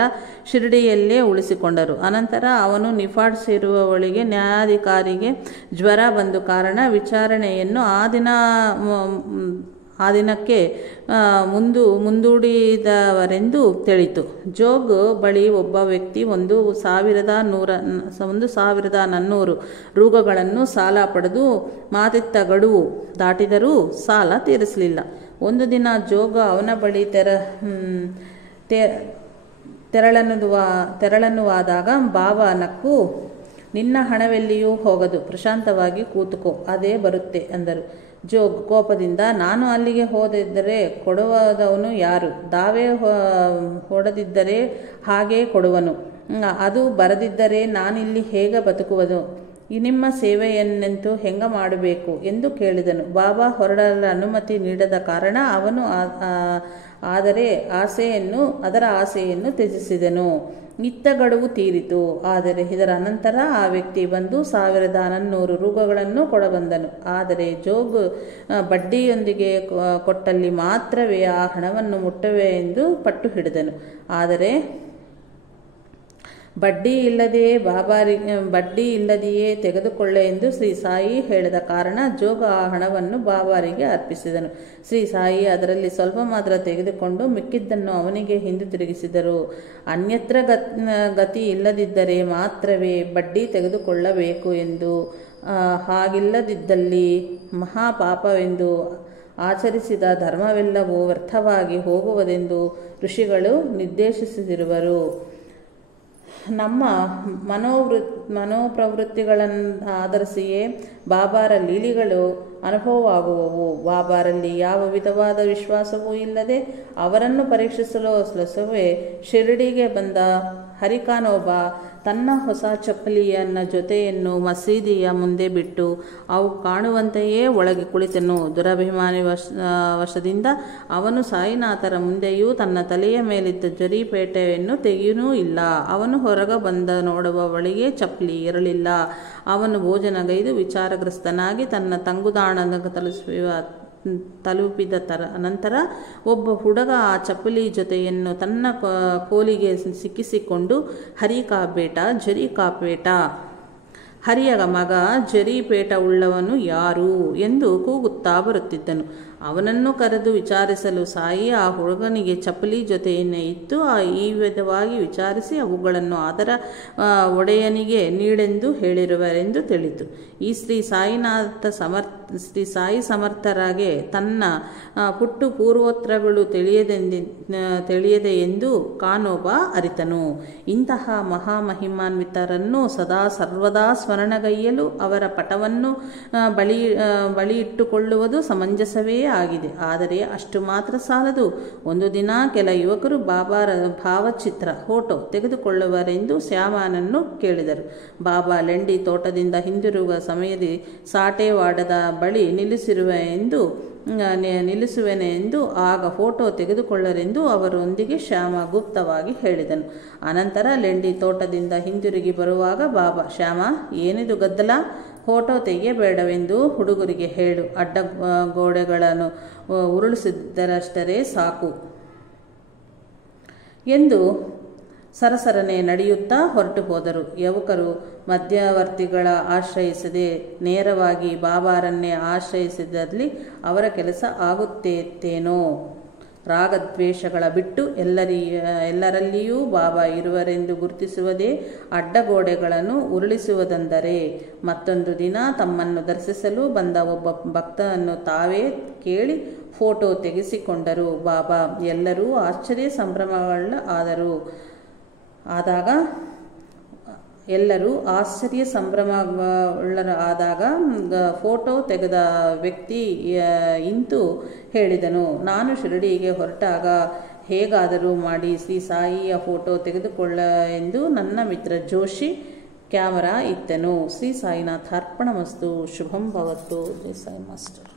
ಶಿರ್ಡಿಯಲ್ಲೇ ಉಳಿಸಿಕೊಂಡರು. ಅನಂತರ ಅವನು ನಿಫಾಡ್ ಸೇರುವವಳಿಗೆ ನ್ಯಾಯಾಧಿಕಾರಿಗೆ ಜ್ವರ ಬಂದ ಕಾರಣ ವಿಚಾರಣೆಯನ್ನು ಆ ದಿನಕ್ಕೆ ಮುಂದೂಡಿದವರೆಂದು ತಿಳಿತು. ಜೋಗ್ ಬಳಿ ಒಬ್ಬ ವ್ಯಕ್ತಿ 1,400 ರೂಗಳನ್ನು ಸಾಲ ಪಡೆದು ಮಾತಿತ್ತ ಗಡುವು ದಾಟಿದರೂ ಸಾಲ ತೀರಿಸಲಿಲ್ಲ. ಒಂದು ದಿನ ಜೋಗ್ ಅವನ ಬಳಿ ತೆರಳನ್ನುವಾದಾಗ ಬಾಬಾ ನಕ್ಕು, ನಿನ್ನ ಹಣವೆಲ್ಲಿಯೂ ಹೋಗದು, ಪ್ರಶಾಂತವಾಗಿ ಕೂತುಕೋ, ಅದೇ ಬರುತ್ತೆ ಎಂದರು. ಜೋಗ್ ಕೋಪದಿಂದ, ನಾನು ಅಲ್ಲಿಗೆ ಹೋದಿದ್ದರೆ ಕೊಡುವದವನು ಯಾರು? ದಾವೆ ಹೊಡೆದಿದ್ದರೆ ಹಾಗೇ ಕೊಡುವನು, ಅದು ಬರದಿದ್ದರೆ ನಾನಿಲ್ಲಿ ಹೇಗೆ ಬದುಕುವುದು? ನಿಮ್ಮ ಸೇವೆಯನ್ನೆಂತೂ ಹೆಂಗ ಮಾಡಬೇಕು ಎಂದು ಕೇಳಿದನು. ಬಾಬಾ ಹೊರಡಲು ಅನುಮತಿ ನೀಡದ ಕಾರಣ ಅವನು ಅದರ ಆಸೆಯನ್ನು ತ್ಯಜಿಸಿದನು. ಇತ್ತ ಗಡುವು ತೀರಿತು. ಆದರೆ ಇದರ ಅನಂತರ ಆ ವ್ಯಕ್ತಿ ಬಂದು 1,400 ರೂಗಳನ್ನು ಕೊಡಬಂದನು. ಆದರೆ ಜೋಗ್ ಬಡ್ಡಿಯೊಂದಿಗೆ ಕೊಟ್ಟಲ್ಲಿ ಮಾತ್ರವೇ ಆ ಹಣವನ್ನು ಮುಟ್ಟುವೆ ಎಂದು ಪಟ್ಟು ಹಿಡಿದನು. ಆದರೆ ಬಡ್ಡಿ ಇಲ್ಲದೆಯೇ ತೆಗೆದುಕೊಳ್ಳೆ ಎಂದು ಶ್ರೀ ಸಾಯಿ ಹೇಳಿದ ಕಾರಣ ಜೋಗ ಆ ಹಣವನ್ನು ಬಾಬಾರಿಗೆ ಅರ್ಪಿಸಿದನು. ಶ್ರೀ ಸಾಯಿ ಅದರಲ್ಲಿ ಸ್ವಲ್ಪ ಮಾತ್ರ ತೆಗೆದುಕೊಂಡು ಮಿಕ್ಕಿದ್ದನ್ನು ಅವನಿಗೆ ಹಿಂದಿರುಗಿಸಿದರು. ಅನ್ಯತ್ರ ಗತಿ ಇಲ್ಲದಿದ್ದರೆ ಮಾತ್ರವೇ ಬಡ್ಡಿ ತೆಗೆದುಕೊಳ್ಳಬೇಕು ಎಂದು, ಹಾಗಿಲ್ಲದಿದ್ದಲ್ಲಿ ಮಹಾಪಾಪವೆಂದು ಆಚರಿಸಿದ ಧರ್ಮವೆಲ್ಲವೂ ವ್ಯರ್ಥವಾಗಿ ಹೋಗುವುದೆಂದು ಋಷಿಗಳು ನಿರ್ದೇಶಿಸಿರುವರು. ನಮ್ಮ ಮನೋಪ್ರವೃತ್ತಿಗಳನ್ನು ಆಧರಿಸಿಯೇ ಬಾಬಾರ ಲೀಲೆಗಳು ಅನುಭವವಾಗುವವು. ಬಾಬಾರಲ್ಲಿ ಯಾವ ವಿಧವಾದ ವಿಶ್ವಾಸವೂ ಇಲ್ಲದೆ ಅವರನ್ನು ಪರೀಕ್ಷಿಸಲು ಸಲುಸವೇ ಶಿರಡಿಗೆ ಬಂದ ಹರಿಖಾನೊಬ್ಬ ತನ್ನ ಹೊಸ ಚಪ್ಪಲಿಯನ್ನ ಜೊತೆಯನ್ನು ಮಸೀದಿಯ ಮುಂದೆ ಬಿಟ್ಟು ಅವು ಕಾಣುವಂತೆಯೇ ಒಳಗೆ ಕುಳಿತನು. ದುರಭಿಮಾನಿ ವಶದಿಂದ ಅವನು ಸಾಯಿನಾಥರ ಮುಂದೆಯೂ ತನ್ನ ತಲೆಯ ಮೇಲಿದ್ದ ಜರಿಪೇಟೆಯನ್ನು ತೆಗೆಯೂ ಇಲ್ಲ. ಅವನು ಹೊರಗೆ ಬಂದ ನೋಡುವ ಬಳಿಗೆ ಚಪ್ಪಲಿ ಇರಲಿಲ್ಲ. ಅವನು ಭೋಜನಗೈದು ವಿಚಾರಗ್ರಸ್ತನಾಗಿ ತನ್ನ ತಂಗುದಾಣದ ತಲುಪಿದ ನಂತರ ಒಬ್ಬ ಹುಡುಗ ಆ ಚಪ್ಪಲಿ ಜೊತೆಯನ್ನು ತನ್ನ ಕೋಲಿಗೆ ಸಿಕ್ಕಿಸಿಕೊಂಡು ಹರಿ ಕಾ ಬೇಟ ಜರಿ ಕಾ ಪೇಟ, ಹರಿಯ ಮಗ ಜರಿಪೇಟ ಉಳ್ಳವನು ಯಾರು ಎಂದು ಕೂಗುತ್ತಾ ಬರುತ್ತಿದ್ದನು. ಅವನನ್ನು ಕರೆದು ವಿಚಾರಿಸಲು ಸಾಯಿ ಆ ಹುಡುಗನಿಗೆ ಚಪ್ಪಲಿ ಜೊತೆಯನ್ನೇ ಇತ್ತು. ಈ ವಿಧವಾಗಿ ವಿಚಾರಿಸಿ ಅವುಗಳನ್ನು ಅದರ ಒಡೆಯನಿಗೆ ನೀಡೆಂದು ಹೇಳಿರುವರೆಂದು ತಿಳಿತು. ಈ ಶ್ರೀ ಸಾಯಿ ಸಮರ್ಥರಾಗೆ ತನ್ನ ಪುಟ್ಟು ಪೂರ್ವೋತ್ತರಗಳು ತಿಳಿಯದೆ ಎಂದು ಕಾನೋಬ ಅರಿತನು. ಇಂತಹ ಮಹಾಮಹಿಮಾನ್ವಿತರನ್ನು ಸದಾ ಸರ್ವದಾ ಸ್ಮರಣಗೈಯಲು ಅವರ ಪಟವನ್ನು ಬಳಿ ಇಟ್ಟುಕೊಳ್ಳುವುದು ಸಮಂಜಸವೇ ಆಗಿದೆ. ಆದರೆ ಅಷ್ಟು ಮಾತ್ರ ಸಾಲದು. ಒಂದು ದಿನ ಕೆಲ ಯುವಕರು ಬಾಬಾರ ಭಾವಚಿತ್ರ ಫೋಟೋ ತೆಗೆದುಕೊಳ್ಳುವರೆಂದು ಶ್ಯಾಮನನ್ನು ಕೇಳಿದರು. ಬಾಬಾ ಲೆಂಡಿ ತೋಟದಿಂದ ಹಿಂದಿರುವ ಸಮಯದಲ್ಲಿ ಸಾಟೆವಾಡದ ಬಳಿ ನಿಲ್ಲಿಸುವೆನೆ ಎಂದು ಆಗ ಫೋಟೋ ತೆಗೆದುಕೊಳ್ಳರೆಂದು ಅವರೊಂದಿಗೆ ಶ್ಯಾಮ ಗುಪ್ತವಾಗಿ ಹೇಳಿದನು. ಅನಂತರ ಲೆಂಡಿ ತೋಟದಿಂದ ಹಿಂದಿರುಗಿ ಬರುವಾಗ ಬಾಬಾ, ಶ್ಯಾಮ, ಏನಿದು ಗದ್ದಲ? ಫೋಟೋ ತೆಗೆಯಬೇಡವೆಂದು ಹುಡುಗರಿಗೆ ಹೇಳು. ಅಡ್ಡ ಗೋಡೆಗಳನ್ನು ಉರುಳಿಸಿದರಷ್ಟೇ ಸಾಕು ಎಂದು ಸರಸರನೆ ನಡೆಯುತ್ತಾ ಹೊರಟು ಹೋದರು. ಯುವಕರು ಮಧ್ಯವರ್ತಿಗಳ ಆಶ್ರಯಿಸದೆ ನೇರವಾಗಿ ಬಾಬಾರನ್ನೇ ಆಶ್ರಯಿಸಿದಲ್ಲಿ ಅವರ ಕೆಲಸ ಆಗುತ್ತೇನೋ. ರಾಗದ್ವೇಷಗಳ ಬಿಟ್ಟು ಎಲ್ಲರಲ್ಲಿಯೂ ಬಾಬಾ ಇರುವರೆಂದು ಗುರುತಿಸುವುದೇ ಅಡ್ಡಗೋಡೆಗಳನ್ನು ಉರುಳಿಸುವುದೆಂದರೆ. ಮತ್ತೊಂದು ದಿನ ತಮ್ಮನ್ನು ದರ್ಶಿಸಲು ಬಂದ ಒಬ್ಬ ಭಕ್ತನನ್ನು ತಾವೇ ಕೇಳಿ ಫೋಟೋ ತೆಗೆಸಿಕೊಂಡರು. ಬಾಬಾ ಎಲ್ಲರೂ ಆಶ್ಚರ್ಯ ಸಂಭ್ರಮವುಳ್ಳರಾದಾಗ ಫೋಟೋ ತೆಗೆದ ವ್ಯಕ್ತಿ ಇಂತು ಹೇಳಿದನು, ನಾನು ಶಿರಡಿಗೆ ಹೊರಟಾಗ ಹೇಗಾದರೂ ಮಾಡಿ ಶ್ರೀ ಸಾಯಿಯ ಫೋಟೋ ತೆಗೆದುಕೊಳ್ಳ ಎಂದು ನನ್ನ ಮಿತ್ರ ಜೋಶಿ ಕ್ಯಾಮರಾ ಇತ್ತನು. ಶ್ರೀ ಸಾಯಿನಾಥ್ ಅರ್ಪಣಮಸ್ತು. ಶುಭಂ ಭವತ್ತು. ಜೈ ಸಾಯಿ ಮಾಸ್ಟರ್.